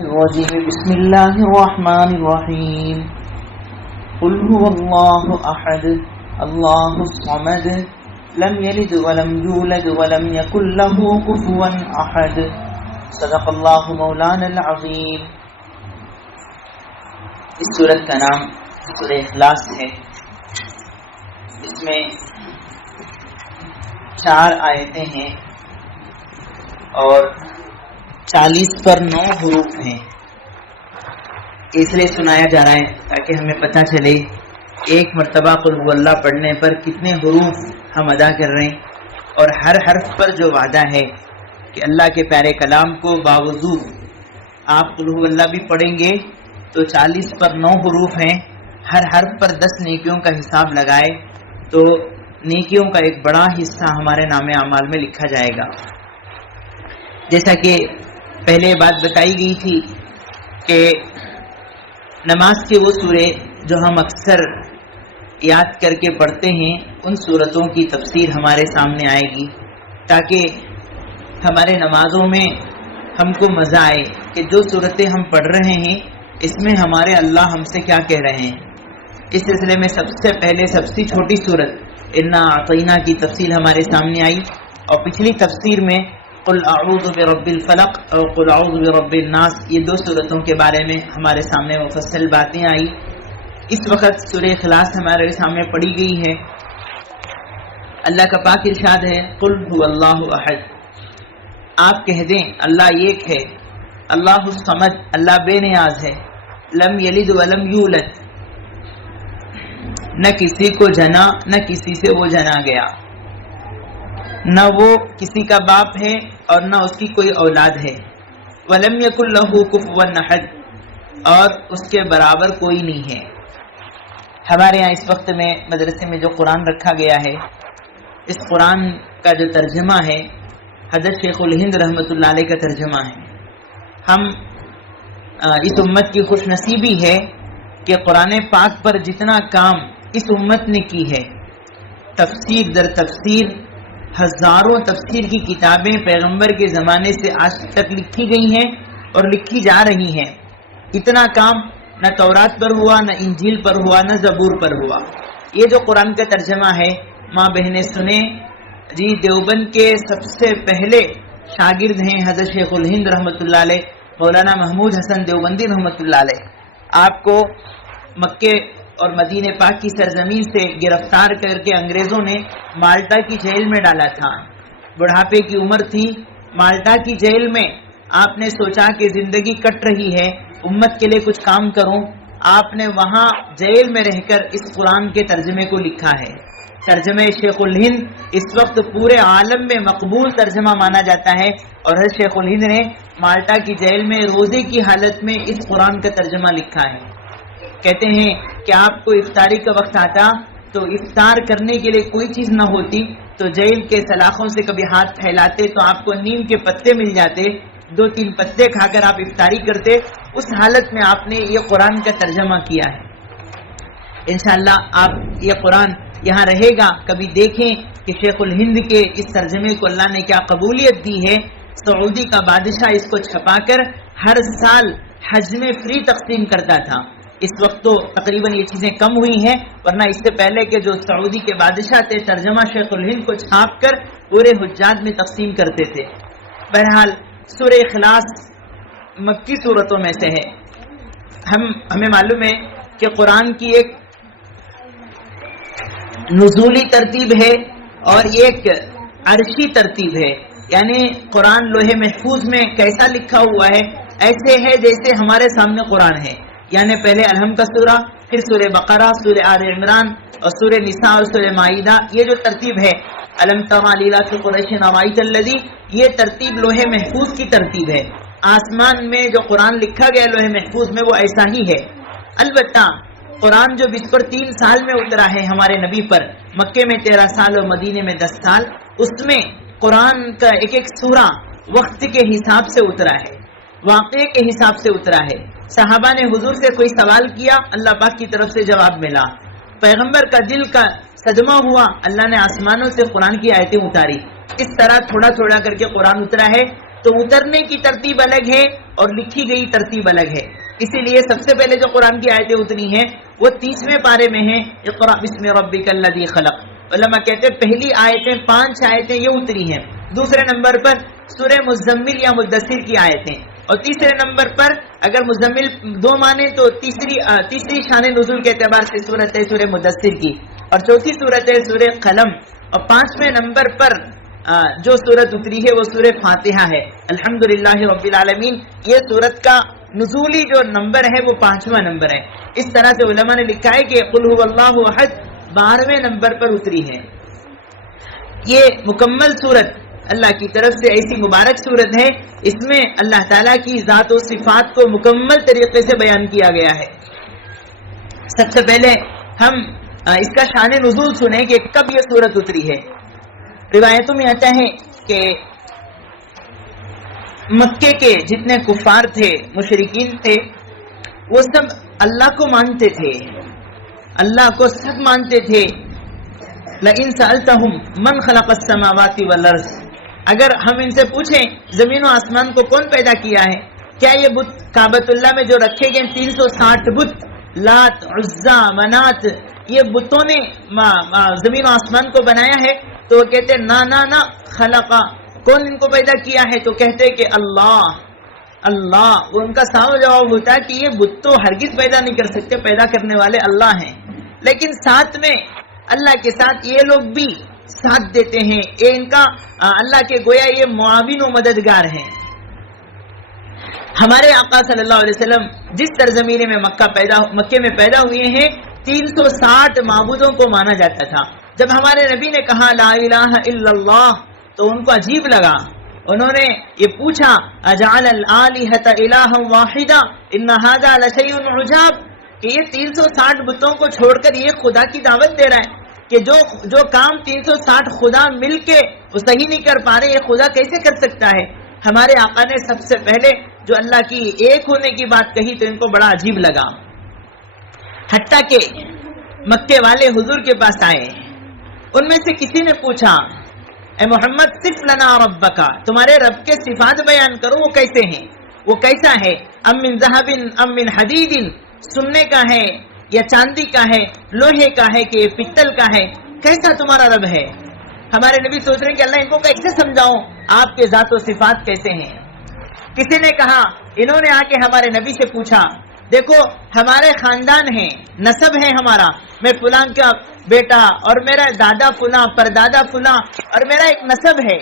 الرجيم بسم الله الرحمن الرحيم قل هو الله أحد الله الصمد لم يلد ولم يولد ولم يكن له كفوا أحد صدق الله مولانا العظيم۔ اس سورت کا نام سورہ اخلاص ہے۔ اس میں 4 آیتیں ہیں اور 40 پر 9 حروف ہیں۔ اس لیے سنایا جا رہا ہے تاکہ ہمیں پتہ چلے ایک مرتبہ قل هو اللہ پڑھنے پر کتنے حروف ہم ادا کر رہے ہیں، اور ہر حرف پر جو وعدہ ہے کہ اللہ کے پیارے کلام کو باوضو آپ قل هو اللہ بھی پڑھیں گے تو 40 پر 9 حروف ہیں، ہر حرف پر 10 نیکیوں کا حساب لگائے تو نیکیوں کا ایک بڑا حصہ ہمارے نام اعمال میں لکھا جائے گا۔ جیسا کہ پہلے بات بتائی گئی تھی کہ نماز کے وہ سورے جو ہم اکثر یاد کر کے پڑھتے ہیں ان سورتوں کی تفسیر ہمارے سامنے آئے گی تاکہ ہمارے نمازوں میں ہم کو مزہ آئے کہ جو صورتیں ہم پڑھ رہے ہیں اس میں ہمارے اللہ ہم سے کیا کہہ رہے ہیں۔ اس سلسلے میں سب سے پہلے سب سے چھوٹی صورت انا اعطیناک کی تفصیل ہمارے سامنے آئی، اور پچھلی تفسیر میں قل اعوذ برب الفلق اور قل اعوذ برب الناس، یہ 2 صورتوں کے بارے میں ہمارے سامنے مفصل باتیں آئی۔ اس وقت سورہ اخلاص ہمارے سامنے پڑھی گئی ہے۔ اللہ کا پاک ارشاد ہے قل هو اللہ احد، آپ کہہ دیں اللہ ایک ہے، اللہ الصمد، اللہ بے نیاز ہے، لم یلد ولم یولد، نہ کسی کو جنا نہ کسی سے وہ جنا گیا، نہ وہ کسی کا باپ ہے اور نہ اس کی کوئی اولاد ہے، وَلَمْ يَكُنْ لَهُ كُفُوًا أَحَدٌ، اور اس کے برابر کوئی نہیں ہے۔ ہمارے ہاں اس وقت میں مدرسے میں جو قرآن رکھا گیا ہے، اس قرآن کا جو ترجمہ ہے حضرت شیخ الہند رحمۃ اللہ علیہ کا ترجمہ ہے۔ ہم اس امت کی خوش نصیبی ہے کہ قرآن پاک پر جتنا کام اس امت نے کی ہے، تفسیر در تفسیر، ہزاروں تفسیر کی کتابیں پیغمبر کے زمانے سے آج تک لکھی گئی ہیں اور لکھی جا رہی ہیں۔ اتنا کام نہ تورات پر ہوا، نہ انجیل پر ہوا، نہ زبور پر ہوا۔ یہ جو قرآن کا ترجمہ ہے ماں بہنیں سنیں جی، دیوبند کے سب سے پہلے شاگرد ہیں حضرت شیخ الہند رحمۃ اللہ علیہ، مولانا محمود حسن دیوبندی رحمۃ اللہ علیہ۔ آپ کو مکے اور مدینہ پاک کی سرزمین سے گرفتار کر کے انگریزوں نے مالٹا کی جیل میں ڈالا تھا۔ بڑھاپے کی عمر تھی، مالٹا کی جیل میں آپ نے سوچا کہ زندگی کٹ رہی ہے، امت کے لیے کچھ کام کروں۔ آپ نے وہاں جیل میں رہ کر اس قرآن کے ترجمے کو لکھا ہے۔ ترجمہ شیخ الہند اس وقت پورے عالم میں مقبول ترجمہ مانا جاتا ہے، اور حضرت شیخ الہند نے مالٹا کی جیل میں روزے کی حالت میں اس قرآن کا ترجمہ لکھا ہے۔ کہتے ہیں کہ آپ کو افطاری کا وقت آتا تو افطار کرنے کے لیے کوئی چیز نہ ہوتی تو جیل کے سلاخوں سے کبھی ہاتھ پھیلاتے تو آپ کو نیم کے پتے مل جاتے، 2-3 پتے کھا کر آپ افطاری کرتے۔ اس حالت میں آپ نے یہ قرآن کا ترجمہ کیا ہے۔ انشاءاللہ آپ یہ قرآن یہاں رہے گا، کبھی دیکھیں کہ شیخ الہند کے اس ترجمے کو اللہ نے کیا قبولیت دی ہے۔ سعودی کا بادشاہ اس کو چھپا کر ہر سال حج میں فری تقسیم کرتا تھا۔ اس وقت تو تقریباً یہ چیزیں کم ہوئی ہیں، ورنہ اس سے پہلے کے جو سعودی کے بادشاہ تھے ترجمہ شیخ الہند کو چھاپ کر پورے حجاج میں تقسیم کرتے تھے۔ بہرحال سورہ اخلاص مکی صورتوں میں سے ہے۔ ہمیں معلوم ہے کہ قرآن کی ایک نزولی ترتیب ہے اور ایک عرشی ترتیب ہے، یعنی قرآن لوح محفوظ میں کیسا لکھا ہوا ہے ایسے ہے جیسے ہمارے سامنے قرآن ہے، یعنی پہلے الحمد کا سورہ، پھر سورہ بقرہ، سورہ آل عمران اور سورہ نساء اور سورہ مائدہ، یہ جو ترتیب ہے الم تر الی قریش رأیت الذی، یہ ترتیب لوح محفوظ کی ترتیب ہے۔ آسمان میں جو قرآن لکھا گیا لوح محفوظ میں وہ ایسا ہی ہے۔ البتہ قرآن جو جس پر 3 سال میں اترا ہے ہمارے نبی پر، مکے میں 13 سال اور مدینے میں 10 سال، اس میں قرآن کا ایک ایک سورہ وقت کے حساب سے اترا ہے، واقعے کے حساب سے اترا ہے۔ صحابہ نے حضور سے کوئی سوال کیا، اللہ پاک کی طرف سے جواب ملا۔ پیغمبر کا دل کا صدمہ ہوا، اللہ نے آسمانوں سے قرآن کی آیتیں اتاری۔ اس طرح تھوڑا تھوڑا کر کے قرآن اترا ہے، تو اترنے کی ترتیب الگ ہے اور لکھی گئی ترتیب الگ ہے. اسی لیے سب سے پہلے جو قرآن کی آیتیں اتری ہیں وہ 30ویں پارے میں ہیں، اقرأ بسم ربک الذی خلق. علماء کہتے ہیں پہلی آیتیں 5 آیتیں یہ اتری ہیں. دوسرے نمبر پر سورہ مزمل یا مدثر کی آیتیں، اور تیسرے نمبر پر اگر مزمل 2 مانے تو تیسری شان نزول کے اعتبار سے سورت ہے سورہ مدثر کی، اور چوتھی سورت ہے سورہ قلم، اور 5ویں نمبر پر جو سورت اتری ہے وہ سورہ فاتحہ ہے. الحمدللہ رب العالمین، یہ سورت کا نزولی جو نمبر ہے وہ 5واں نمبر ہے. اس طرح سے علماء نے لکھا ہے کہ قل هو اللہ احد 12ویں نمبر پر اتری ہے. یہ مکمل سورت اللہ کی طرف سے ایسی مبارک صورت ہے، اس میں اللہ تعالیٰ کی ذات و صفات کو مکمل طریقے سے بیان کیا گیا ہے. سب سے پہلے ہم اس کا شان نزول سنیں کہ کب یہ صورت اتری ہے. روایتوں میں آتا ہے کہ مکے کے جتنے کفار تھے، مشرکین تھے، وہ سب اللہ کو مانتے تھے، اللہ کو سب مانتے تھے. لئن سألتهم من خلق السماوات والارض، اگر ہم ان سے پوچھیں زمین و آسمان کو کون پیدا کیا ہے، کیا یہ بت کعبۃ اللہ میں جو رکھے گئے 360 بت، لات، عزا، منات، یہ بتوں نے زمین و آسمان کو بنایا ہے؟ تو وہ کہتے نا خلقا، کون ان کو پیدا کیا ہے؟ تو کہتے کہ اللہ. وہ ان کا صاف جواب ہوتا ہے کہ یہ بت تو ہرگز پیدا نہیں کر سکتے، پیدا کرنے والے اللہ ہیں. لیکن ساتھ میں اللہ کے ساتھ یہ لوگ بھی ساتھ دیتے ہیں، یہ ان کا اللہ کے گویا یہ معاون و مددگار ہیں. ہمارے آقا صلی اللہ علیہ وسلم جس سرزمین میں مکے میں پیدا ہوئے ہیں 360 معبودوں کو مانا جاتا تھا. جب ہمارے نبی نے کہا لا الہ الا اللہ تو ان کو عجیب لگا. انہوں نے یہ پوچھا اجعل الآلہۃ الہا واحدا ان ھذا لشیء عجاب، کہ یہ 360 بتوں کو چھوڑ کر یہ خدا کی دعوت دے رہا ہے کہ جو کام 360 خدا مل کے وہ صحیح نہیں کر پا رہے، یہ خدا کیسے کر سکتا ہے؟ ہمارے آقا نے سب سے پہلے جو اللہ کی ایک ہونے کی بات کہی تو ان کو بڑا عجیب لگا. حتیٰ کہ مکے والے حضور کے پاس آئے، ان میں سے کسی نے پوچھا اے محمد صف لنا ربک، تمہارے رب کے صفات بیان کرو، وہ کیسے ہیں، وہ کیسا ہے؟ ام من ذهب ام من حدید، سننے کا ہے یا چاندی کا ہے، لوہے کا ہے کہ پتل کا ہے، کیسا تمہارا رب ہے؟ ہمارے نبی سوچ رہے ہیں کہ اللہ ان کو کیسے سمجھاؤں آپ کے ذات و صفات کیسے ہیں. کسی نے کہا، انہوں نے آ کے ہمارے نبی سے پوچھا دیکھو ہمارے خاندان ہے، نسب ہے ہمارا، میں فلاں کا بیٹا اور میرا دادا فلاں پردادا فلاں اور میرا ایک نسب ہے.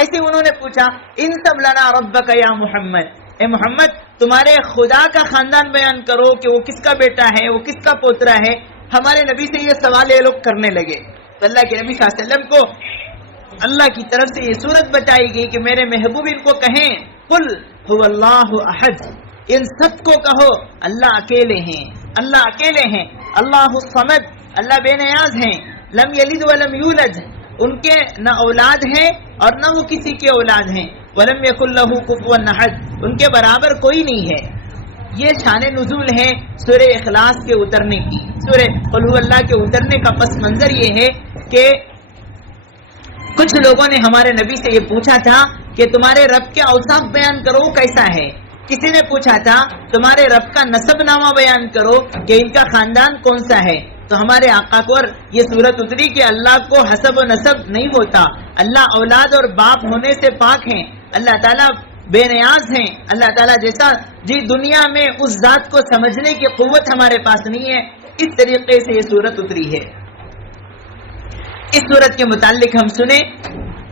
ایسے انہوں نے پوچھا ان سب لنا ربک یا محمد، اے محمد تمہارے خدا کا خاندان بیان کرو کہ وہ کس کا بیٹا ہے، وہ کس کا پوترا ہے. ہمارے نبی سے یہ سوال یہ لوگ کرنے لگے. تو اللہ کے نبی صلی اللہ علیہ وسلم کو اللہ کی طرف سے یہ صورت بتائی گئی کہ میرے محبوب ان کو کہیں قل هو اللہ احد، ان سب کو کہو اللہ اکیلے ہیں، اللہ اکیلے ہیں. اللہ الصمد، اللہ بے نیاز ہیں. لم یلد ولم یولد، ان کے نہ اولاد ہیں اور نہ وہ کسی کے اولاد ہیں. ولم یکن لہ کفوا احد، ان کے برابر کوئی نہیں ہے. یہ شان نزول ہے سورہ اخلاص کے اترنے کی. سورہ قل هو اللہ کے اترنے کا پس منظر یہ ہے کہ کچھ لوگوں نے ہمارے نبی سے یہ پوچھا تھا کہ تمہارے رب کے اوصاف بیان کرو کیسا ہے. کسی نے پوچھا تھا تمہارے رب کا نسب نامہ بیان کرو کہ ان کا خاندان کون سا ہے. تو ہمارے آقا کو یہ صورت اتری کہ اللہ کو حسب و نسب نہیں ہوتا، اللہ اولاد اور باپ ہونے سے پاک ہیں، اللہ تعالیٰ بے نیاز ہیں. اللہ تعالیٰ جیسا دنیا میں اس ذات کو سمجھنے کی قوت ہمارے پاس نہیں ہے. اس طریقے سے یہ صورت اتری ہے. اس صورت کے متعلق ہم سنیں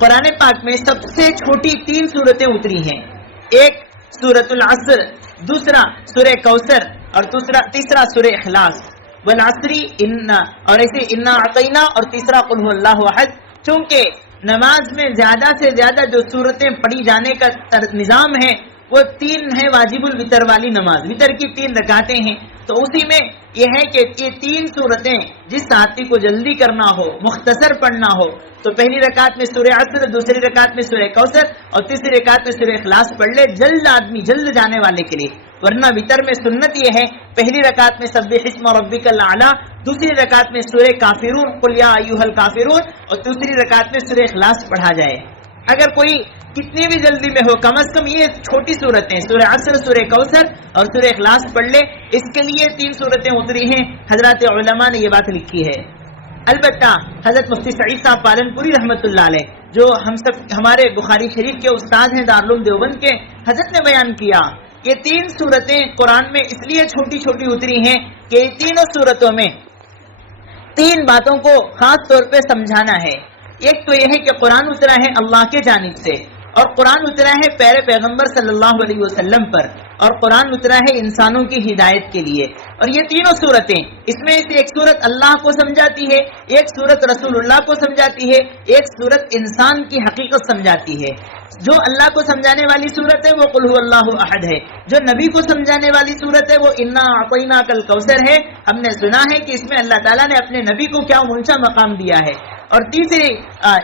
قرآن پاک میں سب سے چھوٹی 3 صورتیں اتری ہیں. ایک سورۃ العصر، دوسرا سورہ کوثر اور تیسرا سورہ اخلاص. والعصر اور ایسے انا اعطینا اور تیسرا قل هو اللہ احد. چونکہ نماز میں زیادہ سے زیادہ جو صورتیں پڑھی جانے کا نظام ہے وہ 3 ہے. واجب الوتر والی نماز، وتر کی 3 رکعتیں ہیں، تو اسی میں یہ ہے کہ یہ 3 صورتیں جس ساتھی کو جلدی کرنا ہو، مختصر پڑھنا ہو تو پہلی رکعت میں سورہ عصر، دوسری رکعت میں سورہ کوثر اور تیسری رکعت میں سورہ اخلاص پڑھ لے، جلد آدمی جلد جانے والے کے لیے. ورنہ وتر میں سنت یہ ہے پہلی رکعت میں سبح اسم ربک الاعلی، دوسری رکعت میں سورہ کافرون قل یا ایھا الکافرون اور دوسری رکعت میں سورہ اخلاص پڑھا جائے. اگر کوئی کتنی بھی جلدی میں ہو، کم از کم یہ چھوٹی صورتیں سورہ عصر، سورہ کوثر اور سورہ اخلاص پڑھ لے، اس کے لیے 3 صورتیں اتری ہیں۔ حضرات علماء نے یہ بات لکھی ہے۔ البتہ حضرت مفتی سعید صاحب پالن پوری رحمۃ اللہ علیہ، جو ہم سب ہمارے بخاری شریف کے استاد ہیں دارالعلوم دیوبند کے، حضرت نے بیان کیا کہ 3 صورتیں قرآن میں اس لیے چھوٹی چھوٹی اتری ہیں کہ تینوں صورتوں میں 3 باتوں کو خاص طور پہ سمجھانا ہے۔ ایک تو یہ ہے کہ قرآن اترا ہے اللہ کے جانب سے، اور قرآن اترا ہے پیارے پیغمبر صلی اللہ علیہ وسلم پر، اور قرآن اترا ہے انسانوں کی ہدایت کے لیے۔ اور یہ تینوں صورتیں، اس میں سے ایک صورت اللہ کو سمجھاتی ہے، ایک صورت رسول اللہ کو سمجھاتی ہے، ایک صورت انسان کی حقیقت سمجھاتی ہے۔ جو اللہ کو سمجھانے والی صورت ہے وہ قل هو اللہ احد ہے، جو نبی کو سمجھانے والی صورت ہے وہ انا اعطیناک الکوثر ہے۔ ہم نے سنا ہے کہ اس میں اللہ تعالیٰ نے اپنے نبی کو کیا اونچا مقام دیا ہے۔ اور تیسری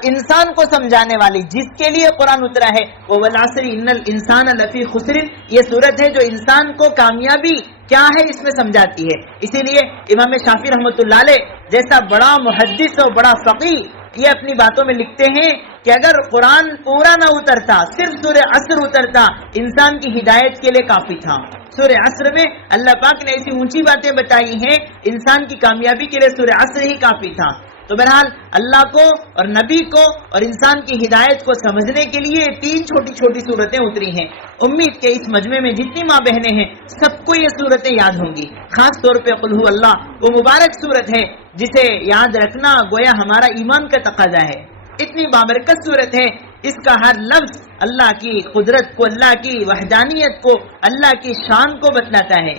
انسان کو سمجھانے والی جس کے لیے قرآن اترا ہے وہ والعصر ان الانسان لفی خسر، یہ صورت ہے جو انسان کو کامیابی کیا ہے اس میں سمجھاتی ہے۔ اسی لیے امام شافعی رحمۃ اللہ علیہ جیسا بڑا محدث اور بڑا فقیہ یہ اپنی باتوں میں لکھتے ہیں کہ اگر قرآن پورا نہ اترتا، صرف سورہ عصر اترتا، انسان کی ہدایت کے لیے کافی تھا۔ سورہ عصر میں اللہ پاک نے ایسی اونچی باتیں بتائی ہیں، انسان کی کامیابی کے لیے سورہ عصر ہی کافی تھا۔ تو بہرحال اللہ کو اور نبی کو اور انسان کی ہدایت کو سمجھنے کے لیے 3 چھوٹی چھوٹی صورتیں اتری ہیں۔ امید کہ اس مجمع میں جتنی ماں بہنیں ہیں سب کو یہ صورتیں یاد ہوں گی، خاص طور پہ قل هو اللہ، وہ مبارک صورت ہے جسے یاد رکھنا گویا ہمارا ایمان کا تقاضا ہے۔ اتنی بابرکت صورت ہے، اس کا ہر لفظ اللہ کی قدرت کو، اللہ کی وحدانیت کو، اللہ کی شان کو بتلاتا ہے۔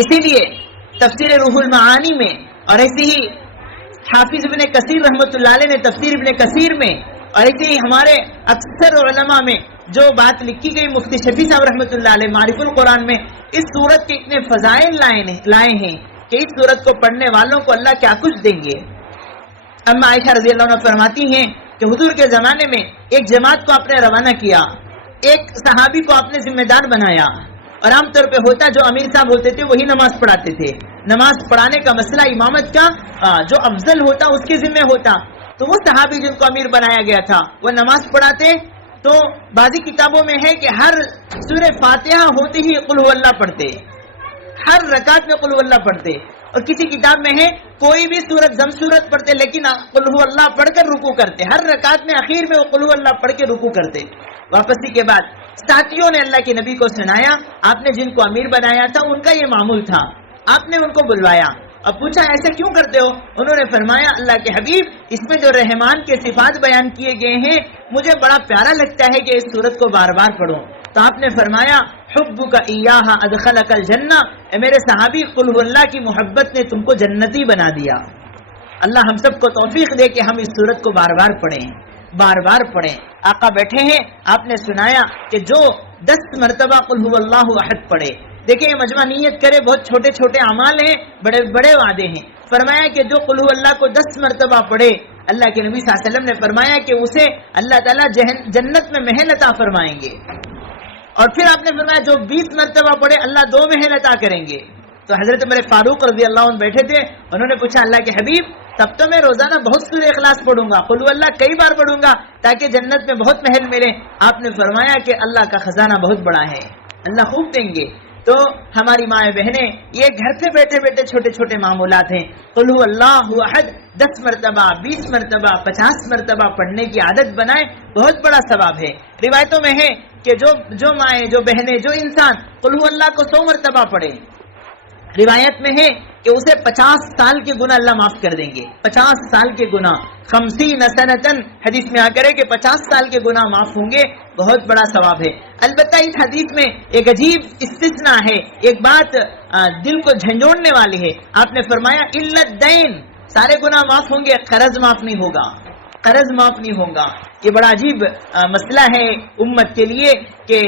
اسی لیے تفسیر روح المعانی میں، اور ایسی ہی حافظ ابن کثیر رحمۃ اللہ علیہ نے تفسیر ابن کثیر میں، اور ایسے ہی ہمارے اکثر علماء میں جو بات لکھی گئی، مفتی شفیع صاحب رحمۃ اللہ علیہ معرف القرآن میں اس صورت کے اتنے فضائل لائے ہیں کہ اس صورت کو پڑھنے والوں کو اللہ کیا کچھ دیں گے۔ اما عائشہ رضی اللہ عنہ فرماتی ہیں کہ حضور کے زمانے میں ایک جماعت کو آپ نے روانہ کیا، ایک صحابی کو آپ نے ذمہ دار بنایا، اور عام طور پہ ہوتا جو امیر صاحب ہوتے تھے وہی نماز پڑھاتے تھے، نماز پڑھانے کا مسئلہ امامت کا جو افضل ہوتا اس کے ذمہ ہوتا، تو وہ صحابی جن کو امیر بنایا گیا تھا وہ نماز پڑھاتے۔ تو بعضی کتابوں میں ہے کہ ہر سورہ فاتحہ ہوتے ہی قل هو اللہ پڑھتے، ہر رکعت میں قل هو اللہ پڑھتے، اور کسی کتاب میں ہے کوئی بھی سورت ضم سورت پڑھتے لیکن قل هو اللہ پڑھ کر رکوع کرتے، ہر رکعت میں اخیر میں وہ قل هو اللہ پڑھ کے رکوع کرتے۔ واپسی کے بعد ساتھیوں نے اللہ کے نبی کو سنایا، آپ نے جن کو امیر بنایا تھا ان کا یہ معمول تھا، آپ نے ان کو بلوایا اور پوچھا ایسا کیوں کرتے ہو؟ انہوں نے فرمایا اللہ کے حبیب اس میں جو رحمان کے صفات بیان کیے گئے ہیں مجھے بڑا پیارا لگتا ہے کہ اس صورت کو بار بار پڑھوں۔ تو آپ نے فرمایا حبک ایاہ ادخلک الجنہ، اے میرے صحابی قل هو اللہ کی محبت نے تم کو جنتی بنا دیا۔ اللہ ہم سب کو توفیق دے کہ ہم اس صورت کو بار بار پڑھیں، بار بار پڑھیں۔ آقا بیٹھے ہیں، آپ نے سنایا کہ جو 10 مرتبہ قل هو اللہ احد پڑھے، دیکھیں یہ مجمع نیت کرے، بہت چھوٹے چھوٹے اعمال ہیں، بڑے بڑے وعدے ہیں۔ فرمایا کہ جو قل هو اللہ کو 10 مرتبہ پڑھے، اللہ کے نبی صلی اللہ علیہ وسلم نے فرمایا کہ اسے اللہ تعالیٰ جنت میں محل عطا فرمائیں گے، اور پھر آپ نے فرمایا جو 20 مرتبہ پڑھے اللہ 2 محل عطا کریں گے۔ تو حضرت عمر فاروق رضی اللہ عنہ بیٹھے تھے، انہوں نے پوچھا اللہ کے حبیب تب تو میں روزانہ بہت سورہ اخلاص پڑھوں گا، قل هو اللہ کئی بار پڑھوں گا تاکہ جنت میں بہت محل ملے۔ آپ نے فرمایا کہ اللہ کا خزانہ بہت بڑا ہے، اللہ خوب دیں گے۔ تو ہماری مائیں بہنیں یہ گھر سے بیٹھے بیٹھے چھوٹے چھوٹے معمولات ہیں، قل هو اللہ احد 10 مرتبہ 20 مرتبہ 50 مرتبہ پڑھنے کی عادت بنائیں، بہت بڑا ثواب ہے۔ روایتوں میں ہے کہ جو مائیں، جو بہنیں، جو انسان قل هو اللہ کو 100 مرتبہ پڑھے، روایت میں ہے کہ اسے 50 سال کے گناہ اللہ معاف کر دیں گے، 50 سال کے گناہ، 50 سنتن حدیث میں آ کرے کہ 50 سال کے گناہ معاف ہوں گے، بہت بڑا ثواب ہے۔ البتہ اس حدیث میں ایک عجیب استثناء ہے، ایک بات دل کو جھنجھوڑنے والی ہے۔ آپ نے فرمایا الا الدین، سارے گناہ معاف ہوں گے، قرض معاف نہیں ہوگا، قرض معاف نہیں ہوگا۔ یہ بڑا عجیب مسئلہ ہے امت کے لیے کہ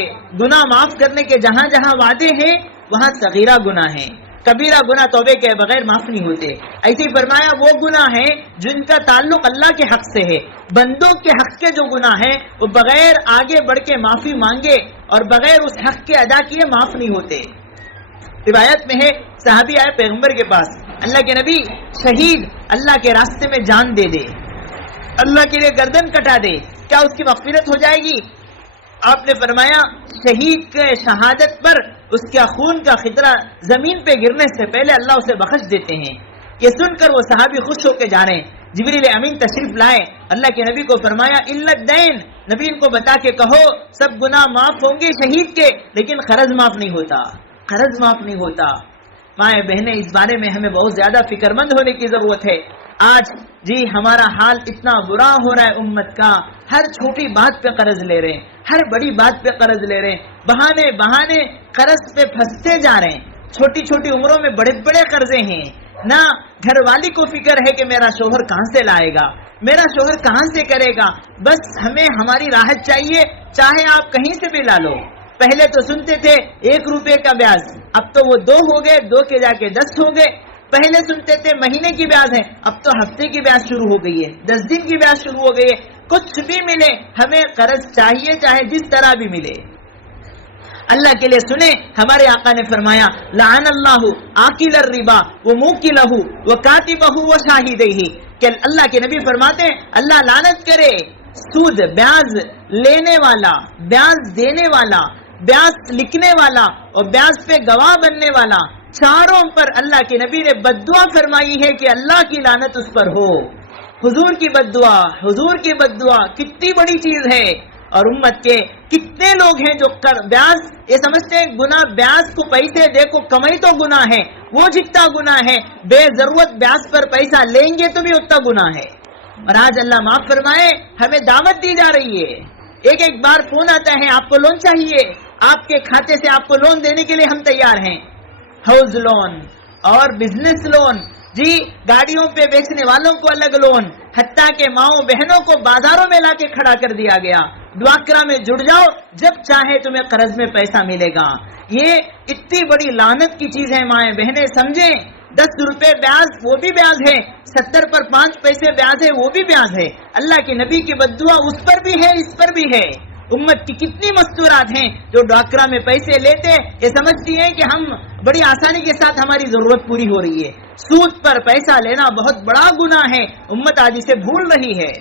گناہ معاف کرنے کے جہاں جہاں وعدے ہیں وہاں صغیرہ گناہ ہیں، کبیرہ گناہ توبے کے بغیر معاف نہیں ہوتے۔ ایسے ہی فرمایا وہ گناہ ہیں جن کا تعلق اللہ کے حق سے ہے، بندوں کے حق کے جو گناہ ہیں وہ بغیر آگے بڑھ کے معافی مانگے اور بغیر اس حق کے ادا کیے معاف نہیں ہوتے۔ روایت میں ہے صحابی آئے پیغمبر کے پاس، اللہ کے نبی شہید اللہ کے راستے میں جان دے دے، اللہ کے لیے گردن کٹا دے، کیا اس کی مغفرت ہو جائے گی؟ آپ نے فرمایا شہید کے شہادت پر اس کا خون کا خطرہ زمین پہ گرنے سے پہلے اللہ اسے بخش دیتے ہیں۔ یہ سن کر وہ صحابی خوش ہو کے جا رہے ہیں۔ جبریل امین تشریف لائے، اللہ کے نبی کو فرمایا الا الدین، نبی ان کو بتا کے کہو سب گناہ معاف ہوں گے شہید کے، لیکن قرض معاف نہیں ہوتا، قرض معاف نہیں ہوتا۔ مائیں بہنیں، اس بارے میں ہمیں بہت زیادہ فکر مند ہونے کی ضرورت ہے۔ آج جی ہمارا حال اتنا برا ہو رہا ہے امت کا، ہر چھوٹی بات پہ قرض لے رہے ہیں، ہر بڑی بات پہ قرض لے رہے ہیں، بہانے بہانے قرض پہ پھنستے جا رہے ہیں۔ چھوٹی چھوٹی عمروں میں بڑے بڑے قرضے ہیں، نہ گھر والی کو فکر ہے کہ میرا شوہر کہاں سے لائے گا، میرا شوہر کہاں سے کرے گا، بس ہمیں ہماری راحت چاہیے، چاہے آپ کہیں سے بھی لا لو۔ پہلے تو سنتے تھے 1 روپے کا بیاج، اب تو وہ 2 ہو گئے، 2 کے جا کے 10 ہو گئے۔ پہلے سنتے تھے مہینے کی بیاج ہے، اب تو ہفتے کی بیاج شروع ہو گئی ہے، 10 دن کی بیاج شروع ہو گئی ہے۔ کچھ بھی ملے ہمیں قرض چاہیے، چاہے جس طرح بھی ملے۔ اللہ کے لیے سنیں، ہمارے آقا نے فرمایا لعن اللہ آکل الربا وموکلہ وکاتبہ وشاہدیہ، کہ اللہ کے نبی فرماتے ہیں اللہ لعنت کرے سود، بیاج لینے والا، بیاج دینے والا، بیاج لکھنے والا اور بیاج پہ گواہ بننے والا، چاروں پر اللہ کے نبی نے بددعا فرمائی ہے کہ اللہ کی لعنت اس پر ہو۔ حضور کی بددعا، حضور کی بددعا کتنی بڑی چیز ہے۔ اور امت کے کتنے لوگ ہیں جو بیاج یہ سمجھتے ہیں گناہ، بیاج کو پیسے دیکھو کمائی تو گناہ ہے، وہ جتنا گناہ ہے بے ضرورت بیاج پر پیسہ لیں گے تو بھی اتنا گناہ ہے۔ اور آج اللہ معاف فرمائے ہمیں دعوت دی جا رہی ہے، ایک بار فون آتا ہے آپ کو لون چاہیے، آپ کے کھاتے سے آپ کو لون دینے کے لیے ہم تیار ہیں، ہاؤس لون اور بزنس لون، جی گاڑیوں پہ بیچنے والوں کو الگ لون، حتیٰ کہ ماؤں بہنوں کو بازاروں میں لا کے کھڑا کر دیا گیا، ڈواکرا میں جڑ جاؤ جب چاہے تمہیں قرض میں پیسہ ملے گا۔ یہ اتنی بڑی لعنت کی چیز ہے مائیں بہنیں، سمجھیں 10 روپے بیاج وہ بھی بیاج ہے، 70 پر 5 پیسے بیاج ہے وہ بھی بیاج ہے۔ اللہ کے نبی کی بددعا اس پر بھی ہے، اس پر بھی ہے۔ امت کی کتنی مستورات ہیں جو ڈاکرا میں پیسے لیتے یہ سمجھتی ہیں کہ ہم بڑی آسانی کے ساتھ ہماری ضرورت پوری ہو رہی ہے۔ سود پر پیسہ لینا بہت بڑا گناہ ہے، امت آج اسے بھول رہی ہے۔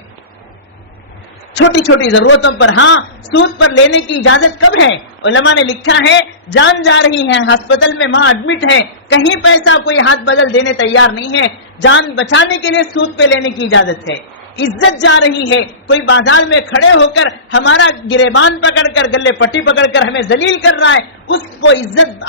چھوٹی چھوٹی ضرورتوں پر ہاں سود پر لینے کی اجازت کب ہے؟ علماء نے لکھا ہے جان جا رہی ہے، ہسپتال میں ماں ایڈمٹ ہے، کہیں پیسہ کوئی ہاتھ بدل دینے تیار نہیں ہے، جان بچانے کے لیے سود پہ لینے کی اجازت ہے۔ عزت جا رہی ہے، کوئی بازار میں کھڑے ہو کر ہمارا گریبان پکڑ کر گلے پٹی پکڑ کر ہمیں ذلیل کر رہا ہے، اس کو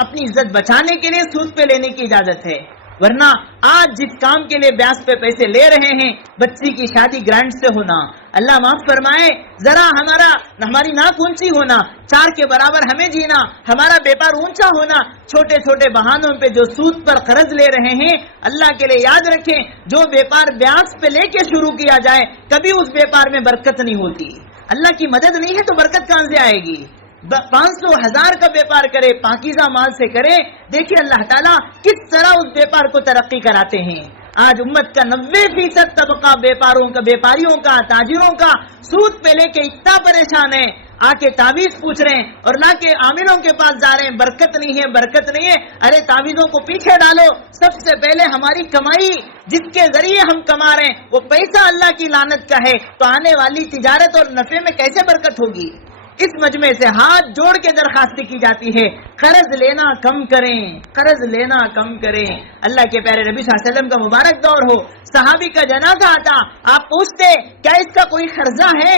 اپنی عزت بچانے کے لیے سود پہ لینے کی اجازت ہے۔ ورنہ آج جس کام کے لیے بیاج پہ پیسے لے رہے ہیں، بچی کی شادی گرانٹ سے ہونا، اللہ معاف فرمائے ذرا ہماری ناک اونچی ہونا، 4 کے برابر ہمیں جینا، ہمارا بیپار اونچا ہونا، چھوٹے چھوٹے بہانوں پہ جو سود پر قرض لے رہے ہیں، اللہ کے لیے یاد رکھیں جو بیپار بیاج پہ لے کے شروع کیا جائے کبھی اس بیپار میں برکت نہیں ہوتی۔ اللہ کی مدد نہیں ہے تو برکت کہاں سے آئے گی؟ 500 1000 کا بیپار کرے، پاکیزہ مال سے کرے، دیکھیں اللہ تعالیٰ کس طرح اس بیپار کو ترقی کراتے ہیں۔ آج امت کا 90% طبقہ بیپاریوں کا تاجروں کا سود پہ لے کے اتنا پریشان ہے، آ کے تعویذ پوچھ رہے ہیں اور لا کے عاملوں کے پاس جا رہے ہیں، برکت نہیں ہے، برکت نہیں ہے۔ ارے تعویذوں کو پیچھے ڈالو، سب سے پہلے ہماری کمائی جس کے ذریعے ہم کما رہے ہیں وہ پیسہ اللہ کی لعنت کا ہے، تو آنے والی تجارت اور نفع میں کیسے برکت ہوگی؟ اس مجمع سے ہاتھ جوڑ کے درخواست کی جاتی ہے قرض لینا کم کریں، قرض لینا کم کریں۔ اللہ کے پیارے نبی صلی اللہ علیہ وسلم کا مبارک دور ہو، صحابی کا جنازہ آتا، آپ پوچھتے کیا اس کا کوئی قرضہ ہے؟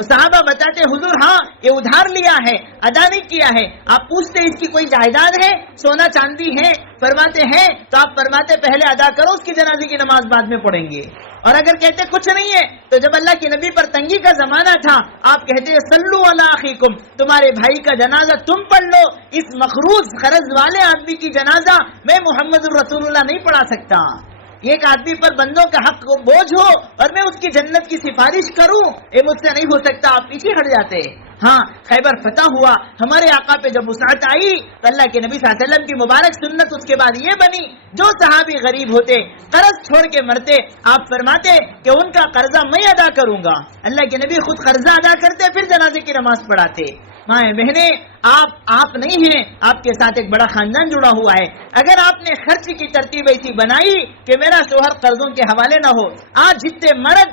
صحابہ بتاتے حضور ہاں یہ ادھار لیا ہے، ادا نہیں کیا ہے۔ آپ پوچھتے اس کی کوئی جائیداد ہے، سونا چاندی ہے؟ فرماتے ہیں تو آپ فرماتے پہلے ادا کرو، اس کی جنازے کی نماز بعد میں پڑھیں گے۔ اور اگر کہتے کچھ نہیں ہے تو جب اللہ کے نبی پر تنگی کا زمانہ تھا آپ کہتے صلو علی اخیکم، تمہارے بھائی کا جنازہ تم پڑھ لو، اس مخروض قرض والے آدمی کی جنازہ میں محمد الرسول اللہ نہیں پڑھا سکتا۔ ایک آدمی پر بندوں کا حق بوجھ ہو اور میں اس کی جنت کی سفارش کروں، یہ مجھ سے نہیں ہو سکتا، آپ پیچھے ہٹ جاتے۔ ہاں خیبر فتح ہوا، ہمارے آقا پہ جب وسعت آئی تو اللہ کے نبی صلی اللہ علیہ وسلم کی مبارک سنت اس کے بعد یہ بنی جو صحابی غریب ہوتے قرض چھوڑ کے مرتے آپ فرماتے کہ ان کا قرضہ میں ادا کروں گا۔ اللہ کے نبی خود قرضہ ادا کرتے پھر جنازے کی نماز پڑھاتے۔ مائیں بہنیں آپ نہیں ہیں، آپ کے ساتھ ایک بڑا خاندان جڑا ہوا ہے۔ اگر آپ نے خرچ کی ترتیب ایسی بنائی کہ میرا شوہر قرضوں کے حوالے نہ ہو، آج جتنے مرد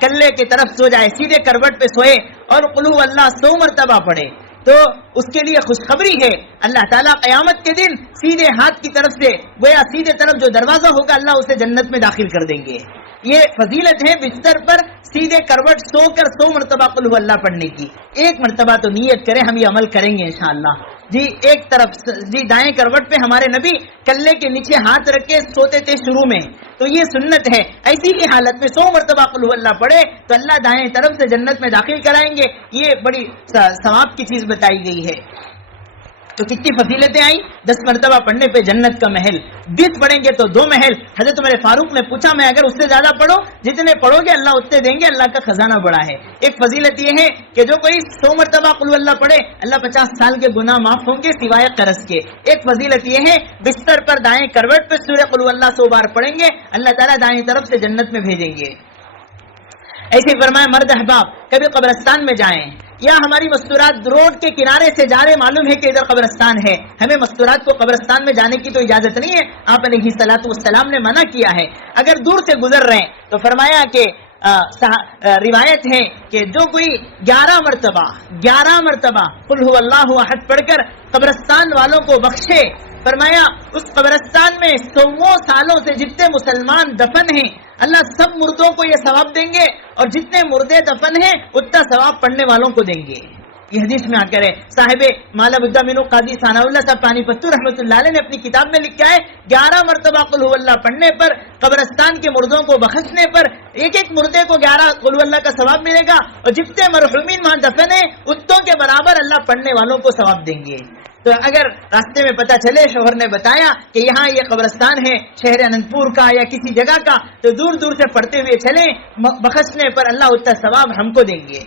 کلے کی طرف سو جائے، سیدھے کروٹ پہ سوئے اور قل هو اللہ 100 مرتبہ پڑھے تو اس کے لیے خوشخبری ہے، اللہ تعالیٰ قیامت کے دن سیدھے ہاتھ کی طرف سے گویا سیدھے طرف جو دروازہ ہوگا اللہ اسے جنت میں داخل کر دیں گے۔ یہ فضیلت ہے بستر پر سیدھے کروٹ سو کر 100 مرتبہ قل هو اللہ پڑھنے کی۔ ایک مرتبہ تو نیت کریں، ہم یہ عمل کریں گے انشاءاللہ۔ جی ایک طرف جی دائیں کروٹ پہ ہمارے نبی کلے کے نیچے ہاتھ رکھ کے سوتے تھے شروع میں، تو یہ سنت ہے۔ ایسی ہی حالت میں 100 مرتبہ قل هو اللہ پڑھے تو اللہ دائیں طرف سے جنت میں داخل کرائیں گے۔ یہ بڑی ثواب کی چیز بتائی گئی ہے۔ تو کتنی فضیلتیں آئیں، 10 مرتبہ پڑھنے پہ جنت کا محل، 20 پڑھیں گے تو 2 محل۔ حضرت عمر فاروق نے پوچھا میں اگر اس سے زیادہ پڑھو، جتنے پڑھو گے اللہ اتنے دیں گے، اللہ کا خزانہ بڑا ہے۔ ایک فضیلت یہ ہے کہ جو کوئی 100 مرتبہ قل هو اللہ پڑھے اللہ 50 سال کے گناہ معاف ہوں گے سوائے قرض کے۔ ایک فضیلت یہ ہے بستر پر دائیں کروٹ پہ سورہ قل هو اللہ 100 بار پڑھیں گے اللہ تعالیٰ دائیں طرف سے جنت میں بھیجیں گے۔ ایسے فرمایا مرد احباب کبھی قبرستان میں جائیں یا ہماری مستورات روڈ کے کنارے سے جا رہے، معلوم ہے کہ ادھر قبرستان ہے، ہمیں مستورات کو قبرستان میں جانے کی تو اجازت نہیں ہے، آپ علیہ الصلوۃ والسلام نے منع کیا ہے۔ اگر دور سے گزر رہے ہیں تو فرمایا کہ روایت ہے کہ جو کوئی 11 مرتبہ قل هو اللہ احد پڑھ کر قبرستان والوں کو بخشے، فرمایا اس قبرستان میں 100 سالوں سے جتنے مسلمان دفن ہیں اللہ سب مردوں کو یہ ثواب دیں گے، اور جتنے مردے دفن ہیں اتنا ثواب پڑھنے والوں کو دیں گے۔ یہ حدیث میں آ کر ہے، صاحب مالا بدہ مینو قاضی ثناء اللہ صاحب پانی پتو رحمۃ اللہ علیہ نے اپنی کتاب میں لکھا ہے 11 مرتبہ قل هو اللہ پڑھنے پر قبرستان کے مردوں کو بخشنے پر ایک ایک مردے کو 11 قل هو اللہ کا ثواب ملے گا، اور جتنے مرحومین وہاں دفن ہیں اتوں کے برابر اللہ پڑھنے والوں کو ثواب دیں گے۔ تو اگر راستے میں پتہ چلے شوہر نے بتایا کہ یہاں یہ قبرستان ہے شہر انند پور کا یا کسی جگہ کا، تو دور دور سے پڑھتے ہوئے چلیں، بخشنے پر اللہ اتنا ثواب ہم کو دیں گے۔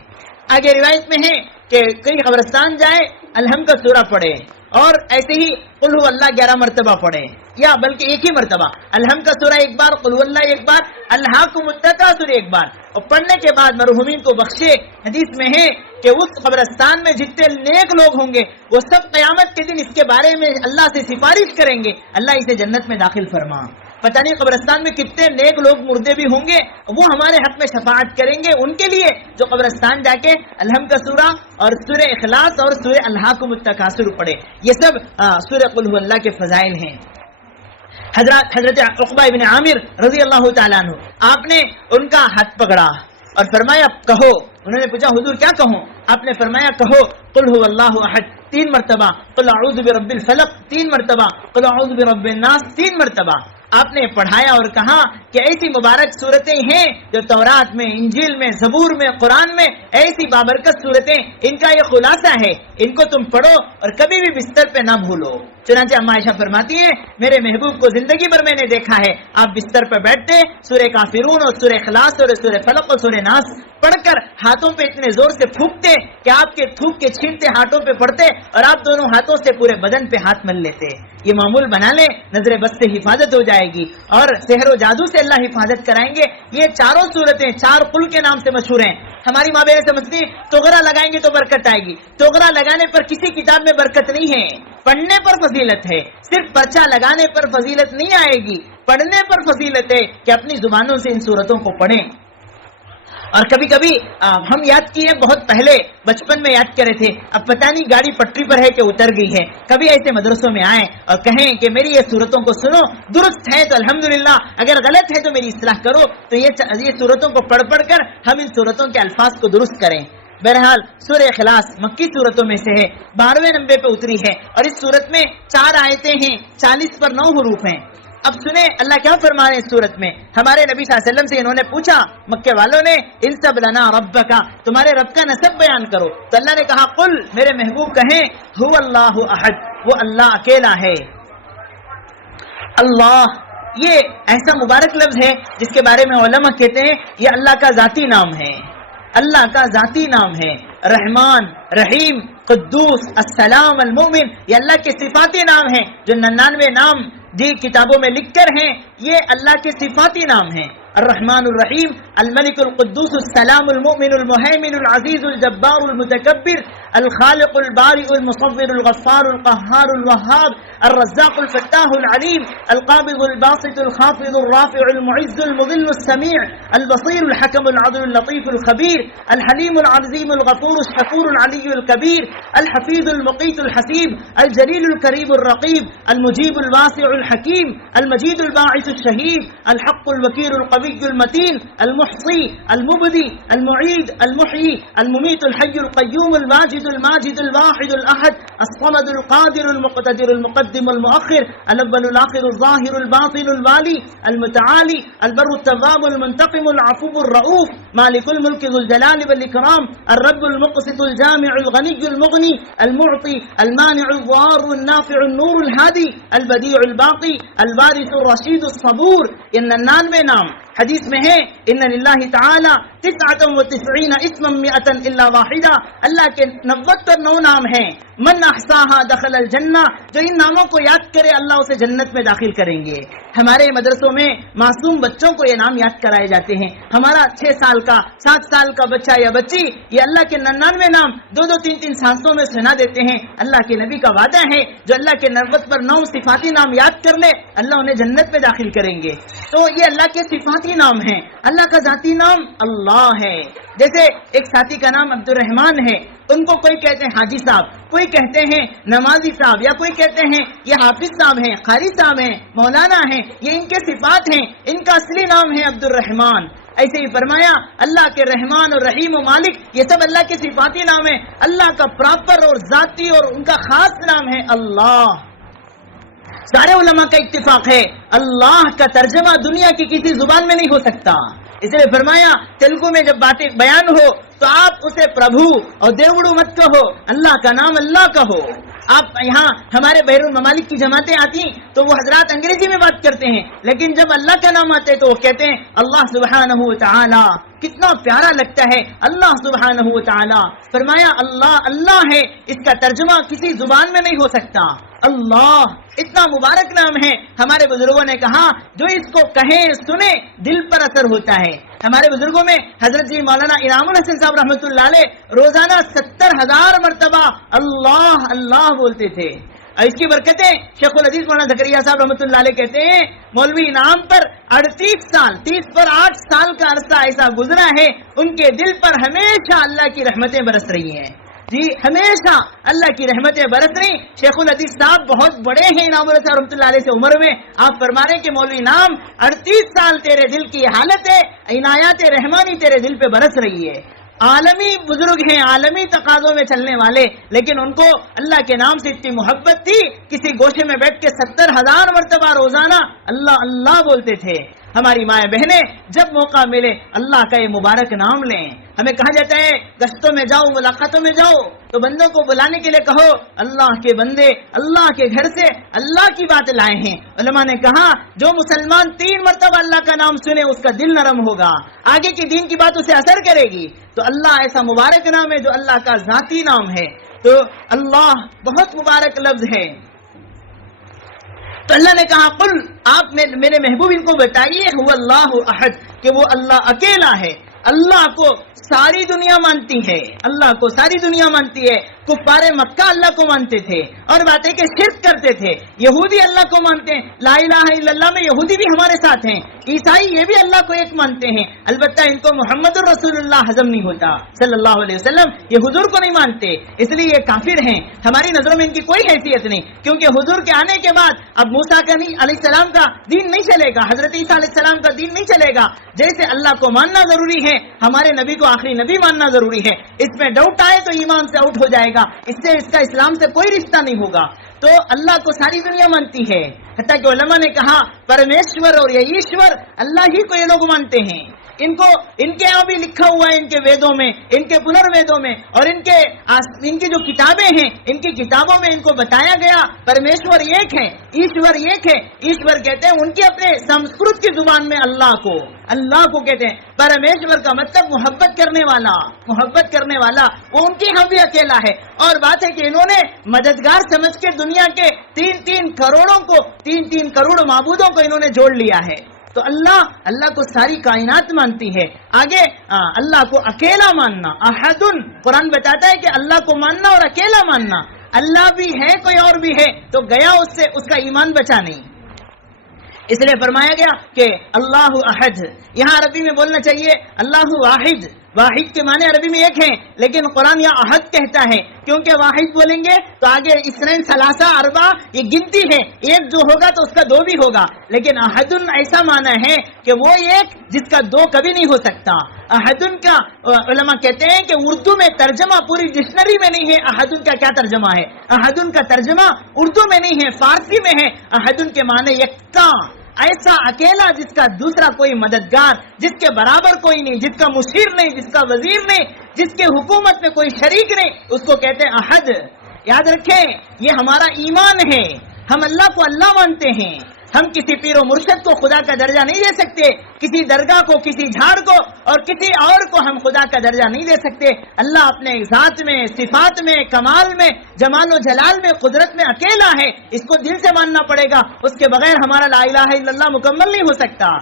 آگے روایت میں ہے کہ کئی قبرستان جائے الحم کا سورہ پڑھے اور ایسے ہی قل هو اللہ 11 مرتبہ پڑھے، یا بلکہ ایک ہی مرتبہ الحم کا سورہ ایک بار، قل هو اللہ ایک بار، الہاکم التکاثر ایک بار، اور پڑھنے کے بعد مرحومین کو بخشے۔ حدیث میں ہے کہ اس قبرستان میں جتنے نیک لوگ ہوں گے وہ سب قیامت کے دن اس کے بارے میں اللہ سے سفارش کریں گے، اللہ اسے جنت میں داخل فرما۔ پتہ نہیں قبرستان میں کتنے نیک لوگ مردے بھی ہوں گے، وہ ہمارے حق میں شفاعت کریں گے ان کے لیے جو قبرستان جا کے الحم کا سورہ اور سورہ اخلاص اور سورہ الہاکم التکاثر پڑھے۔ یہ سب سورہ قل هو اللہ کے فضائل ہیں۔ حضرت عقبہ ابن عامر رضی اللہ تعالیٰ عنہ، آپ نے ان کا ہاتھ پکڑا اور فرمایا کہو، انہوں نے پوچھا حضور کیا کہوں؟ آپ نے فرمایا کہو قل هو اللہ احد 3 مرتبہ، قل اعوذ برب الفلق 3 مرتبہ، قل اعوذ برب الناس 3 مرتبہ۔ آپ نے پڑھایا اور کہا کہ ایسی مبارک صورتیں ہیں جو تورات میں، انجیل میں، زبور میں، قرآن میں ایسی بابرکت صورتیں، ان کا یہ خلاصہ ہے، ان کو تم پڑھو اور کبھی بھی بستر پہ نہ بھولو۔ چنانچہ اما عائشہ فرماتی ہیں میرے محبوب کو زندگی بھر میں نے دیکھا ہے آپ بستر پر بیٹھتے سورہ کافرون اور سورہ اخلاص اور سورہ فلق اور سورہ ناس پڑھ کر ہاتھوں پہ اتنے زور سے پھونکتے کہ آپ کے تھوک کے چھینٹے ہاتھوں پہ پڑتے اور آپ دونوں ہاتھوں سے پورے بدن پہ ہاتھ مل لیتے۔ یہ معمول بنا لیں، نظر بد سے حفاظت ہو جائے گی اور سحر و جادو سے اللہ حفاظت کرائیں گے۔ یہ چاروں صورتیں 4 قل کے نام سے مشہور ہیں۔ ہماری ماں بہنیں سمجھتی توغرا لگائیں گے تو برکت آئے گی، توغرا لگانے پر کسی کتاب میں برکت نہیں ہے، پڑھنے پر فضیلت ہے۔ صرف پرچہ لگانے پر فضیلت نہیں آئے گی، پڑھنے پر فضیلت ہے کہ اپنی زبانوں سے ان صورتوں کو پڑھیں۔ اور کبھی کبھی ہم یاد کیے بہت پہلے بچپن میں یاد کرے تھے، اب پتہ نہیں گاڑی پٹری پر ہے کہ اتر گئی ہے۔ کبھی ایسے مدرسوں میں آئیں اور کہیں کہ میری یہ صورتوں کو سنو، درست ہے تو الحمدللہ، اگر غلط ہے تو میری اصلاح کرو، تو یہ صورتوں کو پڑھ پڑھ کر ہم ان صورتوں کے الفاظ کو درست کریں۔ بہرحال سورہ اخلاص مکی صورتوں میں سے ہے، 12ویں نمبر پہ اتری ہے اور اس صورت میں 4 آیتیں ہیں، 40 پر 9 حروف ہیں۔ اب سنیں اللہ کیا فرما رہے ہیں اس صورت میں۔ ہمارے نبی صلی اللہ علیہ وسلم سے انہوں نے پوچھا، مکے والوں نے، انسب لنا ربک، تمہارے رب کا نسب بیان کرو، تو اللہ نے کہا قل، میرے محبوب کہیں هو اللہ احد، وہ اللہ اکیلا ہے۔ اللہ یہ ایسا مبارک لفظ ہے جس کے بارے میں علماء کہتے ہیں یہ اللہ کا ذاتی نام ہے، اللہ کا ذاتی نام ہے۔ رحمان، رحیم، قدوس، السلام، المؤمن، یہ اللہ کے صفاتی نام ہیں جو 99 نام جی کتابوں میں لکھ کر ہیں، یہ اللہ کے صفاتی نام ہیں۔ الرحمن الرحیم، الملک القدوس السلام المؤمن المہیمن العزیز الجبار المتکبر الخالق البارئ المصور الغفار القهار الوهاب الرزاق الفتاح العليم القابض الباسط الخافض الرافع المعز المذل السميع البصير الحكم العدل اللطيف الخبير الحليم العظيم الغفور الشكور العلي الكبير الحفيظ المقيت الحسيب الجليل الكريم الرقيب المجيب الواسع الحكيم المجيد الباعث الشهيد الحق الوكيل القوي المتين المحصي المبدي المعيد المحيي المميت الحي القيوم الواجد الماجد الواحد الأحد الصمد القادر المقتدر المقدم المؤخر الأول الآخر الظاهر الباطن الوالي المتعالي البر التواب المنتقم العفو الرؤوف مالك الملك ذو الجلال والإكرام الرب المقسط الجامع الغني المغني المعطي المانع الضار النافع النور الهادي البديع الباقي الوارث الرشيد الصبور. ان 99 نام حدیث میں ہے ان للہ تعالی 99 اسما 100 الا واحدہ، اللہ کے 99 نام ہیں. من احصاها دخل الجنہ، جو ان ناموں کو یاد کرے اللہ اسے جنت میں داخل کریں گے. ہمارے مدرسوں میں معصوم بچوں کو یہ نام یاد کرائے جاتے ہیں. ہمارا 6 سال کا 7 سال کا بچہ یا بچی یہ اللہ کے 99 نام 2-2 3-3 سانسوں میں سنا دیتے ہیں. اللہ کے نبی کا وعدہ ہے جو اللہ کے 90 پر 9 صفاتی نام یاد کر لے اللہ انہیں جنت میں داخل کریں گے. تو یہ اللہ کے صفاتی نام ہیں. اللہ کا ذاتی نام اللہ ہے. جیسے ایک ساتھی کا نام عبد الرحمن ہے، ان کو کوئی کہتے ہیں حاجی صاحب، کوئی کہتے ہیں نمازی صاحب، یا کوئی کہتے ہیں یہ حافظ صاحب ہیں، قاری صاحب ہیں، مولانا ہیں. یہ ان کے صفات ہیں، ان کا اصلی نام ہے عبد الرحمن. ایسے ہی فرمایا اللہ کے رحمان اور رحیم و مالک یہ سب اللہ کے صفاتی نام ہیں. اللہ کا پراپر اور ذاتی اور ان کا خاص نام ہے اللہ. سارے علماء کا اتفاق ہے اللہ کا ترجمہ دنیا کی کسی زبان میں نہیں ہو سکتا. اس لیے فرمایا تیلگو میں جب باتیں بیان ہو تو آپ اسے پربھو اور دیوڑو مت کہو، اللہ کا نام اللہ کہو. آپ یہاں ہمارے بیرون ممالک کی جماعتیں آتی تو وہ حضرات انگریزی میں بات کرتے ہیں، لیکن جب اللہ کا نام آتے تو وہ کہتے ہیں اللہ سبحانہ و تعالی. کتنا پیارا لگتا ہے اللہ سبحانہ و تعالی. فرمایا اللہ اللہ ہے، اس کا ترجمہ کسی زبان میں نہیں ہو سکتا. اللہ اتنا مبارک نام ہے. ہمارے بزرگوں نے کہا جو اس کو کہیں سنے دل پر اثر ہوتا ہے. ہمارے بزرگوں میں حضرت جی مولانا انعام الحسن صاحب رحمۃ اللہ علیہ روزانہ 70,000 مرتبہ اللہ اللہ بولتے تھے. اور اس کی برکتیں شیخ الحدیث مولانا زکریا صاحب رحمۃ اللہ علیہ کہتے ہیں مولوی انعام پر 38 سال 30 پر 8 سال کا عرصہ ایسا گزرا ہے ان کے دل پر ہمیشہ اللہ کی رحمتیں برس رہی ہیں. جی ہمیشہ اللہ کی رحمتیں برس رہی. شیخ الحدیث صاحب بہت بڑے ہیں انعام الحسن رحمۃ اللہ علیہ سے عمر میں. آپ فرما رہے ہیں کہ مولوی انعام 38 سال تیرے دل کی حالت ہے، عنایات رحمانی تیرے دل پہ برس رہی ہے. عالمی بزرگ ہیں، عالمی تقاضوں میں چلنے والے، لیکن ان کو اللہ کے نام سے اتنی محبت تھی کسی گوشے میں بیٹھ کے 70,000 مرتبہ روزانہ اللہ اللہ بولتے تھے. ہماری مائیں بہنیں جب موقع ملے اللہ کا یہ مبارک نام لیں. ہمیں کہا جاتا ہے گشتوں میں جاؤ، ملاقاتوں میں جاؤ تو بندوں کو بلانے کے لیے کہو اللہ کے بندے اللہ کے گھر سے اللہ کی بات لائے ہیں. علماء نے کہا جو مسلمان 3 مرتبہ اللہ کا نام سنے اس کا دل نرم ہوگا، آگے کی دین کی بات اسے اثر کرے گی. تو اللہ ایسا مبارک نام ہے جو اللہ کا ذاتی نام ہے. تو اللہ بہت مبارک لفظ ہے. تو اللہ نے کہا قل آپ میرے محبوب ان کو بتائیے هو اللہ احد کہ وہ اللہ اکیلا ہے. اللہ کو ساری دنیا مانتی ہے، اللہ کو ساری دنیا مانتی ہے. کفار مکہ اللہ کو مانتے تھے اور باتیں کہ شرک کرتے تھے. یہودی اللہ کو مانتے ہیں، لا الہ الا اللہ میں یہودی بھی ہمارے ساتھ ہیں. عیسائی یہ بھی اللہ کو ایک مانتے ہیں، البتہ ان کو محمد الرسول اللہ ہضم نہیں ہوتا صلی اللہ علیہ وسلم. یہ حضور کو نہیں مانتے اس لیے یہ کافر ہیں. ہماری نظروں میں ان کی کوئی حیثیت نہیں، کیونکہ حضور کے آنے کے بعد اب موسیٰ علیہ السلام کا دین نہیں چلے گا، حضرت عیسیٰ علیہ السلام کا دین نہیں چلے گا. جیسے اللہ کو ماننا ضروری ہے ہمارے نبی کو آخری نبی ماننا ضروری ہے. اس میں ڈاؤٹ آئے تو ایمان سے آؤٹ ہو جائے گا، اس سے اس کا اسلام سے کوئی رشتہ نہیں ہوگا. تو اللہ کو ساری دنیا مانتی ہے. حتیٰ کہ علماء نے کہا پرمیشور اور یہ ایشور اللہ ہی کو یہ لوگ مانتے ہیں. ان کے یہاں بھی لکھا ہوا ہے ان کے ویدوں میں، ان کے پنرویدوں میں اور ان کی جو کتابیں ہیں ان کی کتابوں میں ان کو بتایا گیا پرمیشور ایک ہے، ایشور ایک ہے. ایشور کہتے ہیں ان کے اپنے سنسکرت کی زبان میں اللہ کو کہتے ہیں. پرمیشور کا مطلب محبت کرنے والا وہ ان کے یہاں بھی اکیلا ہے. اور بات ہے کہ انہوں نے مددگار سمجھ کے دنیا کے 3 کروڑوں کو 3 کروڑ معبودوں کو انہوں نے جوڑ لیا ہے. تو اللہ کو ساری کائنات مانتی ہے. آگے اللہ کو اکیلا ماننا، احدن، قرآن بتاتا ہے کہ اللہ کو ماننا اور اکیلا ماننا. اللہ بھی ہے کوئی اور بھی ہے تو گیا اس سے، اس کا ایمان بچا نہیں. اس لیے فرمایا گیا کہ اللہ احد. یہاں عربی میں بولنا چاہیے اللہ واحد. واحد کے معنی عربی میں ایک ہیں، لیکن قرآن یہاں احد کہتا ہے کیونکہ واحد بولیں گے تو آگے اثنین ثلاثہ اربعہ یہ گنتی ہے، ایک جو ہوگا تو اس کا دو بھی ہوگا. لیکن احدن ایسا معنی ہے کہ وہ ایک جس کا دو کبھی نہیں ہو سکتا. احدن کا علماء کہتے ہیں کہ اردو میں ترجمہ پوری ڈکشنری میں نہیں ہے. احدن کا کیا ترجمہ ہے؟ احدن کا ترجمہ اردو میں نہیں ہے، فارسی میں ہے. احدن کے معنی یکتا، ایسا اکیلا جس کا دوسرا کوئی مددگار، جس کے برابر کوئی نہیں، جس کا مشیر نہیں، جس کا وزیر نہیں، جس کے حکومت میں کوئی شریک نہیں، اس کو کہتے ہیں احد. یاد رکھیں یہ ہمارا ایمان ہے. ہم اللہ کو اللہ مانتے ہیں. ہم کسی پیر و مرشد کو خدا کا درجہ نہیں دے سکتے، کسی درگاہ کو، کسی جھاڑ کو اور کسی اور کو ہم خدا کا درجہ نہیں دے سکتے. اللہ اپنے ذات میں، صفات میں، کمال میں، جمال و جلال میں، قدرت میں اکیلا ہے. اس کو دل سے ماننا پڑے گا، اس کے بغیر ہمارا لا الہ الا اللہ مکمل نہیں ہو سکتا.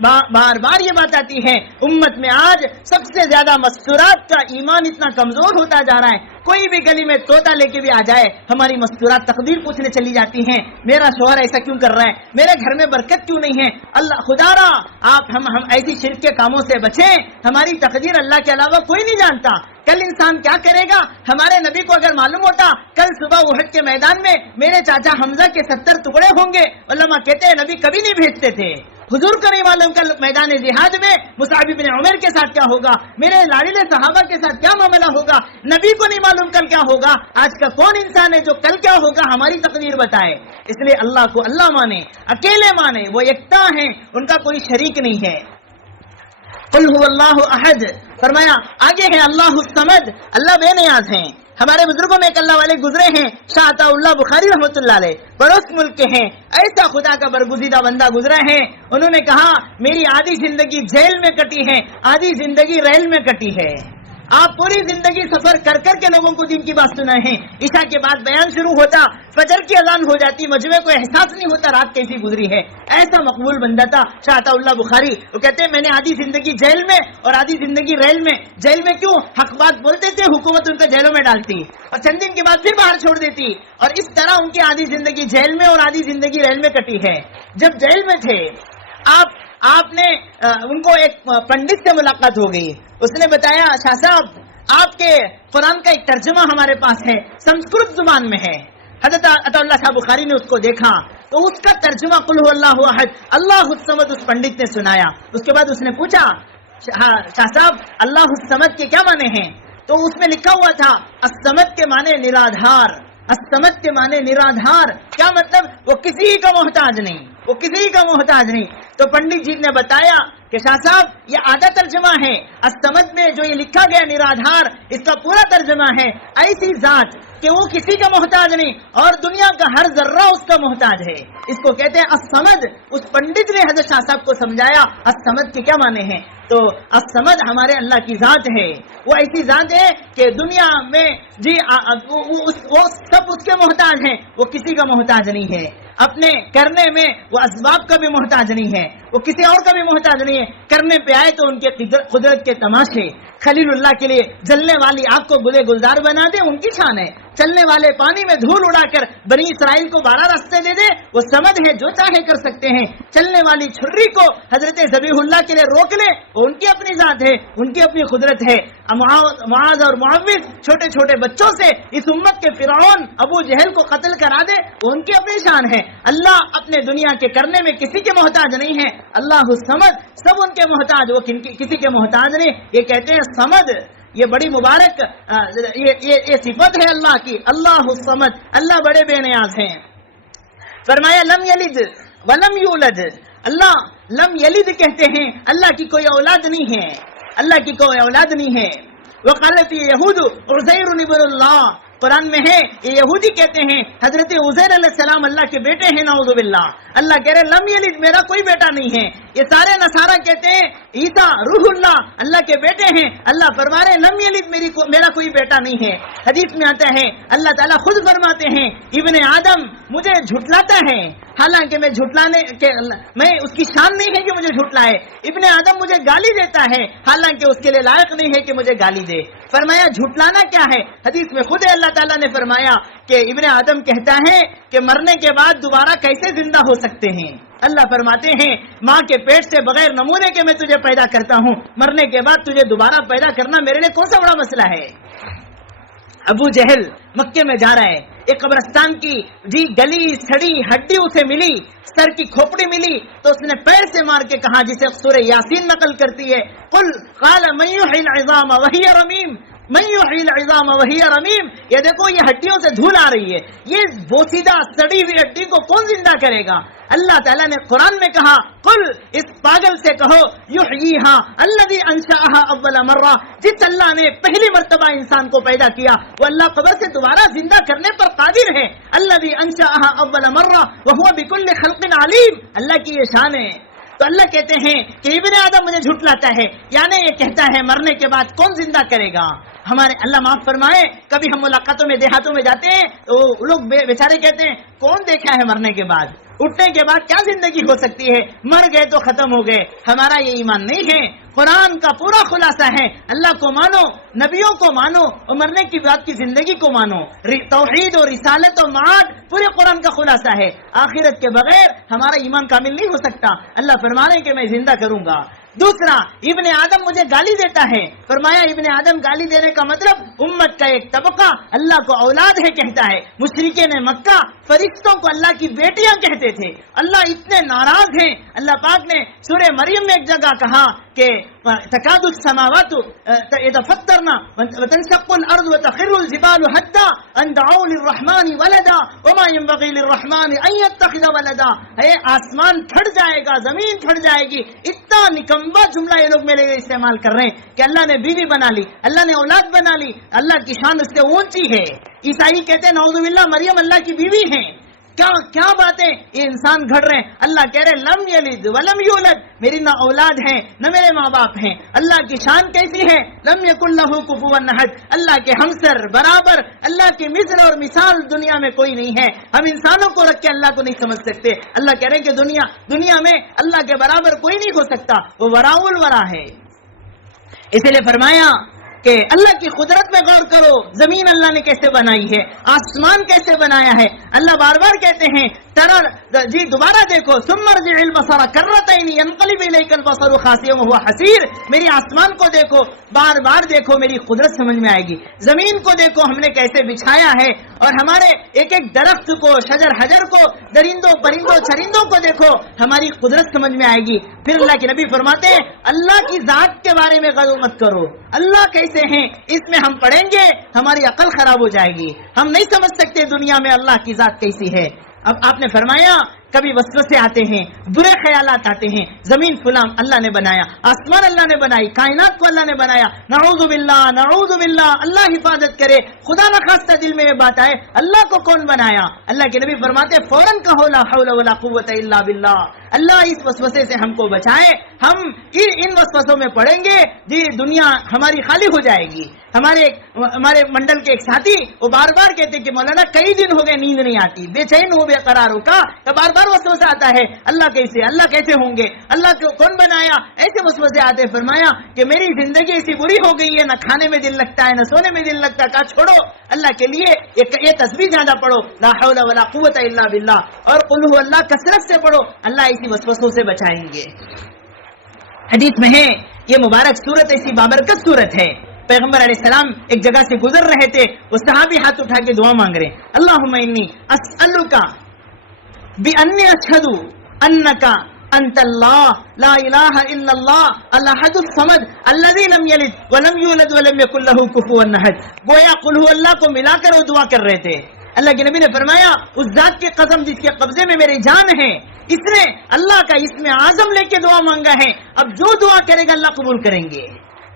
بار بار یہ بات آتی ہے، امت میں آج سب سے زیادہ مستورات کا ایمان اتنا کمزور ہوتا جا رہا ہے. کوئی بھی گلی میں طوطا لے کے بھی آ جائے، ہماری مستورات تقدیر پوچھنے چلی جاتی ہیں. میرا شوہر ایسا کیوں کر رہا ہے؟ میرے گھر میں برکت کیوں نہیں ہے؟ اللہ خدا را آپ ہم ایسی شرک کے کاموں سے بچیں. ہماری تقدیر اللہ کے علاوہ کوئی نہیں جانتا. کل انسان کیا کرے گا؟ ہمارے نبی کو اگر معلوم ہوتا کل صبح احد کے میدان میں میرے چاچا حمزہ کے 70 ٹکڑے ہوں گے، علماء کہتے ہیں نبی کبھی نہیں بھیجتے تھے. حضور کو نہیں معلوم کل میدان جہاد میں مصعب بن عمر کے ساتھ کیا ہوگا، میرے لاڈلے صحابہ کے ساتھ کیا معاملہ ہوگا. نبی کو نہیں معلوم کل کیا ہوگا. آج کا کون انسان ہے جو کل کیا ہوگا ہماری تقدیر بتائے؟ اس لیے اللہ کو اللہ مانے، اکیلے مانے. وہ یکتا ہیں، ان کا کوئی شریک نہیں ہے. قل هو اللہ احد. فرمایا آگے ہے اللہ الصمد، اللہ بے نیاز ہیں. ہمارے بزرگوں میں ایک اللہ والے گزرے ہیں، شاہ عطا اللہ بخاری رحمۃ اللہ علیہ، پڑوس ملک کے ہیں. ایسا خدا کا برگزیدہ بندہ گزرا ہے، انہوں نے کہا میری آدھی زندگی جیل میں کٹی ہے، آدھی زندگی ریل میں کٹی ہے. آپ پوری زندگی سفر کر کر کے لوگوں کو دین کی بات سنائے ہیں. عشاء کے بعد بیان شروع ہوتا، فجر کی اذان ہو جاتی، مجمع کو احساس نہیں ہوتا رات کیسی گزری ہے. ایسا مقبول بندہ تھا شاہ عطا اللہ بخاری. وہ کہتے ہیں میں نے آدھی زندگی جیل میں اور آدھی زندگی ریل میں. جیل میں کیوں؟ حق بات بولتے تھے، حکومت ان کو جیلوں میں ڈالتی اور چند دن کے بعد پھر باہر چھوڑ دیتی. اور اس طرح ان کی آدھی زندگی جیل میں اور آدھی زندگی ریل میں کٹی ہے. جب جیل میں تھے آپ نے ان کو ایک پنڈت سے ملاقات ہو گئی. اس نے بتایا شاہ صاحب آپ کے قرآن کا ایک ترجمہ ہمارے پاس ہے، سنسکرت زبان میں ہے. حضرت عطا اللہ صاحب بخاری نے اس کو دیکھا تو اس کا ترجمہ قل هو اللہ احد اللہ الصمد اس پنڈت نے سنایا. اس کے بعد اس نے پوچھا شاہ صاحب اللہ الصمد کے کیا معنی ہیں؟ تو اس میں لکھا ہوا تھا الصمد کے معنی نرادھار. الصمد کے معنی نرادھار کیا مطلب؟ وہ کسی کا محتاج نہیں، وہ کسی کا محتاج نہیں. تو پنڈت جی نے بتایا کہ شاہ صاحب یہ آدھا ترجمہ ہے. الصمد میں جو یہ لکھا گیا نرادھار، اس کا پورا ترجمہ ہے ایسی ذات کہ وہ کسی کا محتاج نہیں اور دنیا کا ہر ذرہ اس کا محتاج ہے. اس کو کہتے ہیں الصمد. اس پنڈت نے حضرت شاہ صاحب کو سمجھایا الصمد کے کیا معنی ہیں. تو الصمد ہمارے اللہ کی ذات ہے. وہ ایسی ذات ہے کہ دنیا میں جی وہ سب اس کے محتاج ہیں، وہ کسی کا محتاج نہیں ہے. اپنے کرنے میں وہ اسباب کا بھی محتاج نہیں ہے، وہ کسی اور کا بھی محتاج نہیں ہے. کرنے پہ آئے تو ان کے قدرت کے تماشے. خلیل اللہ کے لیے جلنے والی آگ کو گلے گلزار بنا دے ان کی شان ہے. چلنے والے پانی میں دھول اڑا کر بنی اسرائیل کو 12 راستے دے دے، وہ سمجھ ہے جو چاہے کر سکتے ہیں. چلنے والی چھری کو حضرت ذبیح اللہ کے لیے روک لے، وہ ان کی اپنی ذات ہے، ان کی اپنی قدرت ہے. معاذ اور معوذ چھوٹے چھوٹے بچوں سے اس امت کے فرعون ابو جہل کو قتل کرا دے، وہ ان کی اپنی شان ہے. اللہ اپنے دنیا کے کرنے میں کسی کے محتاج نہیں ہے. اللہ الصمد سب ان کے محتاج، وہ کسی کے محتاج نہیں. یہ کہتے ہیں صمد، یہ بڑی مبارک یہ صفت ہے اللہ کی. اللہ الصمد، اللہ بڑے بے نیاز ہیں. فرمایا لم یلد ولم یولد. اللہ لم یلد کہتے ہیں اللہ کی کوئی اولاد نہیں ہے، اللہ کی کوئی اولاد نہیں ہے. وقالت یہود عزیر ابن اللہ، قرآن میں ہے یہ یہودی کہتے ہیں حضرت عزیر علیہ السلام اللہ کے بیٹے ہیں، نعوذ باللہ. اللہ کہہ رہے لم یلد میرا کوئی بیٹا نہیں ہے. یہ سارے نصارہ کہتے ہیں عیسیٰ روح اللہ اللہ کے بیٹے ہیں. اللہ فرما رہے لم یلد میرا کوئی بیٹا نہیں ہے. حدیث میں آتا ہے اللہ تعالیٰ خود فرماتے ہیں ابن آدم مجھے جھٹلاتا ہے، حالانکہ میں اس کی شان نہیں ہے کہ مجھے جھٹلائے. ابن آدم مجھے گالی دیتا ہے، حالانکہ اس کے لیے لائق نہیں ہے کہ مجھے گالی دے. فرمایا جھٹلانا کیا ہے؟ حدیث میں خود اللہ تعالیٰ نے فرمایا کہ ابن آدم کہتا ہے کہ مرنے کے بعد دوبارہ کیسے زندہ ہو سکتے ہیں. اللہ فرماتے ہیں ماں کے پیٹ سے بغیر نمونے کے میں تجھے پیدا کرتا ہوں، مرنے کے بعد تجھے دوبارہ پیدا کرنا میرے لیے کون سا بڑا مسئلہ ہے. ابو جہل مکے میں جا رہا ہے، ایک قبرستان کی گلی سڑی ہڈی اسے ملی، سر کی کھوپڑی ملی، تو اس نے پیر سے مار کے کہا جسے سورہ یاسین نقل کرتی ہے قل قال من يحيي العظام وهي رميم من يحيي العظام وهي رميم. یہ دیکھو یہ ہڈیوں سے دھول آ رہی ہے، یہ بوسیدہ سڑی ہوئی ہڈی کو کون زندہ کرے گا؟ اللہ تعالیٰ نے قرآن میں کہا قل اس پاگل سے کہو یحییہا الذی انشأہا اول مرہ، جس اللہ نے پہلی مرتبہ انسان کو پیدا کیا وہ اللہ قبر سے دوبارہ زندہ کرنے پر قادر ہے. الذی انشأہا اول مرہ وہو بکل خلق علیم، اللہ کی یہ شان ہے. تو اللہ کہتے ہیں کہ ابن آدم مجھے جھٹلاتا ہے، یعنی یہ کہتا ہے مرنے کے بعد کون زندہ کرے گا. ہمارے اللہ معاف فرمائے کبھی ہم ملاقاتوں میں دیہاتوں میں جاتے ہیں تو لوگ بیچارے کہتے ہیں کون دیکھا ہے مرنے کے بعد، اٹھنے کے بعد کیا زندگی ہو سکتی ہے، مر گئے تو ختم ہو گئے. ہمارا یہ ایمان نہیں ہے. قرآن کا پورا خلاصہ ہے اللہ کو مانو، نبیوں کو مانو اور مرنے کی بعد کی زندگی کو مانو. توحید اور رسالت و معاد پورے قرآن کا خلاصہ ہے. آخرت کے بغیر ہمارا ایمان کامل نہیں ہو سکتا. اللہ فرما رہے ہیں کہ میں زندہ کروں گا. دوسرا ابن آدم مجھے گالی دیتا ہے. فرمایا ابن آدم گالی دینے کا مطلب امت کا ایک طبقہ اللہ کو اولاد ہے کہتا ہے. مشرکین مکہ فرشتوں کو اللہ کی بیٹیاں کہتے تھے. اللہ اتنے ناراض ہیں. اللہ پاک نے سورہ مریم میں ایک جگہ کہا کہ تکاد السماوات يتفطرن وتنشق الارض وتخر الجبال حتى ان دعوا للرحمن ولدا وما ينبغي للرحمن ان يتخذ ولدا. اے آسمان پھٹ جائے گا، زمین پھٹ جائے گی. اتنا نکمبا جملہ یہ لوگ میرے لیے استعمال کر رہے ہیں کہ اللہ نے بیوی بنا لی، اللہ نے اولاد بنا لی. اللہ کی شان اس سے اونچی ہے. عیسائی کہتے ہیں نعوذ باللہ مریم اللہ کی بیوی ہیں. کیا باتیں یہ انسان گھڑ رہے ہیں. اللہ کہہ رہے لم یلد ولم یولد، میری نہ اولاد ہیں نہ میرے ماں باپ ہیں. اللہ کی شان کیسی ہے؟ لم یکن لہ کفوا احد، اللہ کے ہمسر برابر، اللہ کی مثل اور مثال دنیا میں کوئی نہیں ہے. ہم انسانوں کو رکھ کے اللہ کو نہیں سمجھ سکتے. اللہ کہہ رہے ہیں کہ دنیا میں اللہ کے برابر کوئی نہیں ہو سکتا. وہ وراء الورا ہے. اسی لیے فرمایا کہ اللہ کی قدرت میں غور کرو. زمین اللہ نے کیسے بنائی ہے، آسمان کیسے بنایا ہے. اللہ بار بار کہتے ہیں دوبارہ دیکھو ثم ارجع البصر کرتين ينقلب اليك البصر خاسئا وهو حسير. میری آسمان کو دیکھو، بار بار دیکھو، میری قدرت سمجھ میں آئے گی. زمین کو دیکھو ہم نے کیسے بچھایا ہے، اور ہمارے ایک ایک درخت کو، شجر حجر کو، درندوں پرندوں چرندوں کو دیکھو، ہماری قدرت سمجھ میں آئے گی. پھر اللہ کے نبی فرماتے ہیں اللہ کی ذات کے بارے میں غور مت کرو. اللہ کیسے ہیں اس میں ہم پڑھیں گے ہماری عقل خراب ہو جائے گی. ہم نہیں سمجھ سکتے دنیا میں اللہ کی ذات کیسی ہے. اب آپ نے فرمایا کبھی وسوسے آتے ہیں، برے خیالات آتے ہیں. زمین فلاں اللہ نے بنایا، آسمان اللہ نے بنائی، کائنات کو اللہ نے بنایا. نعوذ باللہ نعوذ باللہ، اللہ حفاظت کرے. خدا نخواستہ دل میں یہ بات آئے اللہ کو کون بنایا. اللہ کے نبی فرماتے فوراً کہو لا حول ولا قوت الا باللہ. اللہ اس وسوسے سے ہم کو بچائے. ہم ان وسوسوں میں پڑیں گے دنیا ہماری خالی ہو جائے گی. ہمارے منڈل کے ایک ساتھی وہ بار بار کہتے کہ مولانا کئی دن ہو گئے نیند نہیں آتی، بے چین ہو، بے قرار ہو. کا تو بار بار وسوسہ آتا ہے اللہ کیسے ہوں گے، اللہ کو کون بنایا. ایسے وسوسے آتے. فرمایا کہ میری زندگی ایسی بری ہو گئی ہے، نہ کھانے میں دل لگتا ہے، نہ سونے میں دل لگتا ہے. کہا چھوڑو اللہ کے لیے یہ تسبیح زیادہ پڑھو، لا حول ولا قوت الا باللہ، اور قل هو اللہ کثرت سے پڑھو. اللہ اسی وسوسوں سے بچائیں گے. حدیث میں ہے یہ مبارک صورت ایسی بابرکت صورت ہے. پیغمبر علیہ السلام ایک جگہ سے گزر رہے تھے، وہ صحابی ہاتھ اٹھا کے دعا مانگ رہے اللہم انی اسألک بأنی اشہد انک انت اللہ لا الہ الا اللہ الاحد الصمد الذی لم یلد ولم یولد ولم یکن لہ کفوا احد. گویا قل هو اللہ کو ملا کر وہ دعا کر رہے تھے. اللہ کے نبی نے فرمایا اس ذات کی قسم جس کے قبضے میں میری جان ہے، اس نے اللہ کا اسم اعظم لے کے دعا مانگا ہے. اب جو دعا کرے گا اللہ قبول کریں گے.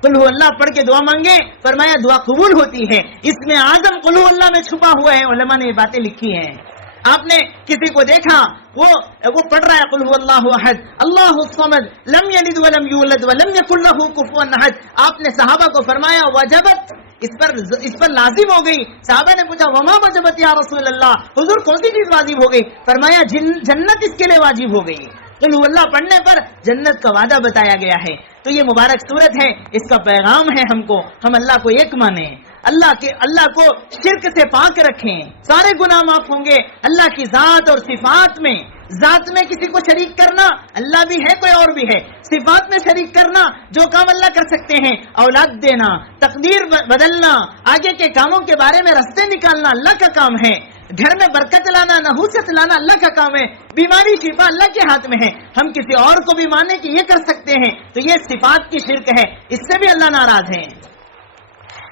قل هو اللہ پڑھ کے دعا مانگے، فرمایا دعا قبول ہوتی ہے. اسم اعظم قل هو اللہ میں چھپا ہوا ہے. علماء نے یہ باتیں لکھی ہیں. آپ نے کسی کو دیکھا وہ پڑھ رہا ہے قل هو اللہ احد اللہ الصمد لم یلد ولم یولد ولم یکن له کفوا احد، آپ نے صحابہ کو فرمایا وجبت، اس پر لازم ہو گئی۔ صحابہ نے پوچھا وما وجبت یا رسول اللہ، حضور کون سی چیز واجب ہو گئی؟ فرمایا جنت اس کے لیے واجب ہو گئی۔ قل هو اللہ پڑھنے پر جنت کا وعدہ بتایا گیا ہے۔ تو یہ مبارک صورت ہے، اس کا پیغام ہے ہم اللہ کو ایک مانیں، اللہ کو شرک سے پاک رکھیں، سارے گناہ معاف ہوں گے۔ اللہ کی ذات اور صفات میں کسی کو شریک کرنا، اللہ بھی ہے کوئی اور بھی ہے، صفات میں شریک کرنا، جو کام اللہ کر سکتے ہیں، اولاد دینا، تقدیر بدلنا، آگے کے کاموں کے بارے میں راستے نکالنا اللہ کا کام ہے، گھر میں برکت لانا، نحوست لانا اللہ کا کام ہے، بیماری شفا اللہ کے ہاتھ میں ہے۔ ہم کسی اور کو بھی مانے کہ یہ کر سکتے ہیں تو یہ صفات کی شرک ہے، اس سے بھی اللہ ناراض ہے۔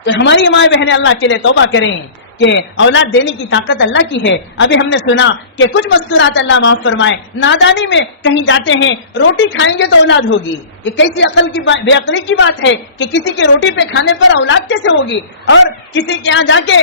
تو ہماری ماں بہنیں اللہ کے لیے توبہ کریں کہ اولاد دینے کی طاقت اللہ کی ہے۔ ابھی ہم نے سنا کہ کچھ مذکورات اللہ معاف فرمائے، نادانی میں کہیں جاتے ہیں روٹی کھائیں گے تو اولاد ہوگی، یہ کیسی بے عقلی کی بات ہے کہ کسی کی روٹی پہ کھانے پر اولاد کیسے ہوگی؟ اور کسی کے یہاں جا کے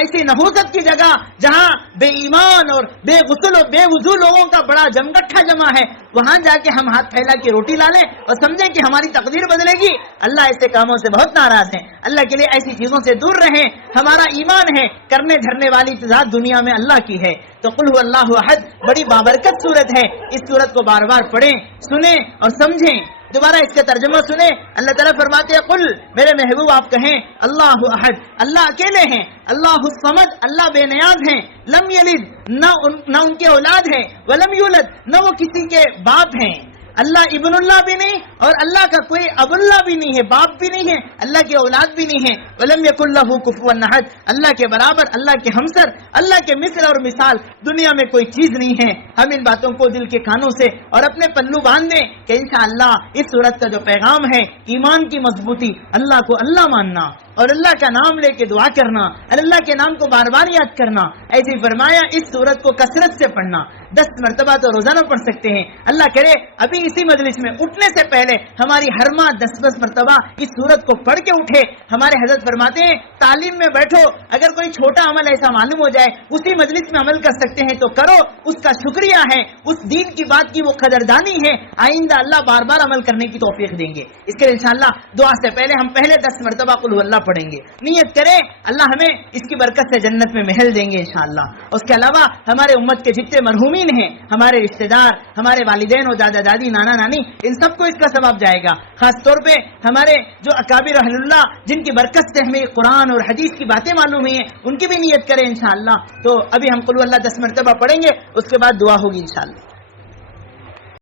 ایسی نحوست کی جگہ جہاں بے ایمان اور بے غسل اور بے وضو لوگوں کا بڑا جمگٹھا جمع ہے، وہاں جا کے ہم ہاتھ پھیلا کے روٹی لا لیں اور سمجھیں کہ ہماری تقدیر بدلے گی۔ اللہ ایسے کاموں سے بہت ناراض ہے، اللہ کے لیے ایسی چیزوں سے دور رہیں۔ ہمارا ایمان ہے کرنے دھرنے والی ذات دنیا میں اللہ کی ہے۔ تو قل هو اللہ احد بڑی بابرکت صورت ہے، اس صورت کو بار بار پڑھیں، سنیں اور سمجھیں۔ دوبارہ اس کا ترجمہ سنیں، اللہ تعالیٰ فرماتے ہیں قل، میرے محبوب آپ کہیں اللہ احد، اللہ اکیلے ہیں، اللہ الصمد، اللہ بے نیاز ہیں، لم یلد، نہ ان کے اولاد ہے، ولم یولد، نہ وہ کسی کے باپ ہیں، اللہ ابن اللہ بھی نہیں اور اللہ کا کوئی اب اللہ بھی نہیں ہے، باپ بھی نہیں ہے، اللہ کی اولاد بھی نہیں ہے، ولم یکن لہ کفوا احد، اللہ کے برابر، اللہ کے ہمسر، اللہ کے مثل اور مثال دنیا میں کوئی چیز نہیں ہے۔ ہم ان باتوں کو دل کے کانوں سے اور اپنے پلو باندھ دیں کہ انشاءاللہ اس صورت کا جو پیغام ہے ایمان کی مضبوطی، اللہ کو اللہ ماننا اور اللہ کا نام لے کے دعا کرنا، اللہ کے نام کو بار بار یاد کرنا، ایسے فرمایا اس صورت کو کثرت سے پڑھنا، 10 مرتبہ تو روزانہ پڑھ سکتے ہیں۔ اللہ کرے ابھی اسی مجلس میں اٹھنے سے پہلے ہماری ہر ماہ 10 مرتبہ اس صورت کو پڑھ کے اٹھے۔ ہمارے حضرت فرماتے ہیں تعلیم میں بیٹھو، اگر کوئی چھوٹا عمل ایسا معلوم ہو جائے اسی مجلس میں عمل کر سکتے ہیں تو کرو، اس کا شکریہ ہے، اس دین کی بات کی وہ قدردانی ہے، آئندہ اللہ بار بار عمل کرنے کی توفیق دیں گے۔ اس کے لیے انشاءاللہ دعا سے پہلے ہم پہلے 10 مرتبہ قل هو اللہ پڑھیں گے، نیت کریں اللہ ہمیں اس کی برکت سے جنت میں محل دیں گے انشاءاللہ۔ اس کے علاوہ ہمارے امت کے جتنے مرحومین ہیں، ہمارے رشتہ دار، ہمارے والدین اور دادا دادی، نانا نانی، ان سب کو اس کا ثواب جائے گا۔ خاص طور پہ ہمارے جو اکابر اہل اللہ جن کی برکت سے ہمیں قرآن اور حدیث کی باتیں معلوم ہوئی ہیں، ان کی بھی نیت کریں انشاءاللہ۔ تو ابھی ہم قل هو اللہ 10 مرتبہ پڑھیں گے، اس کے بعد دعا ہوگی انشاءاللہ۔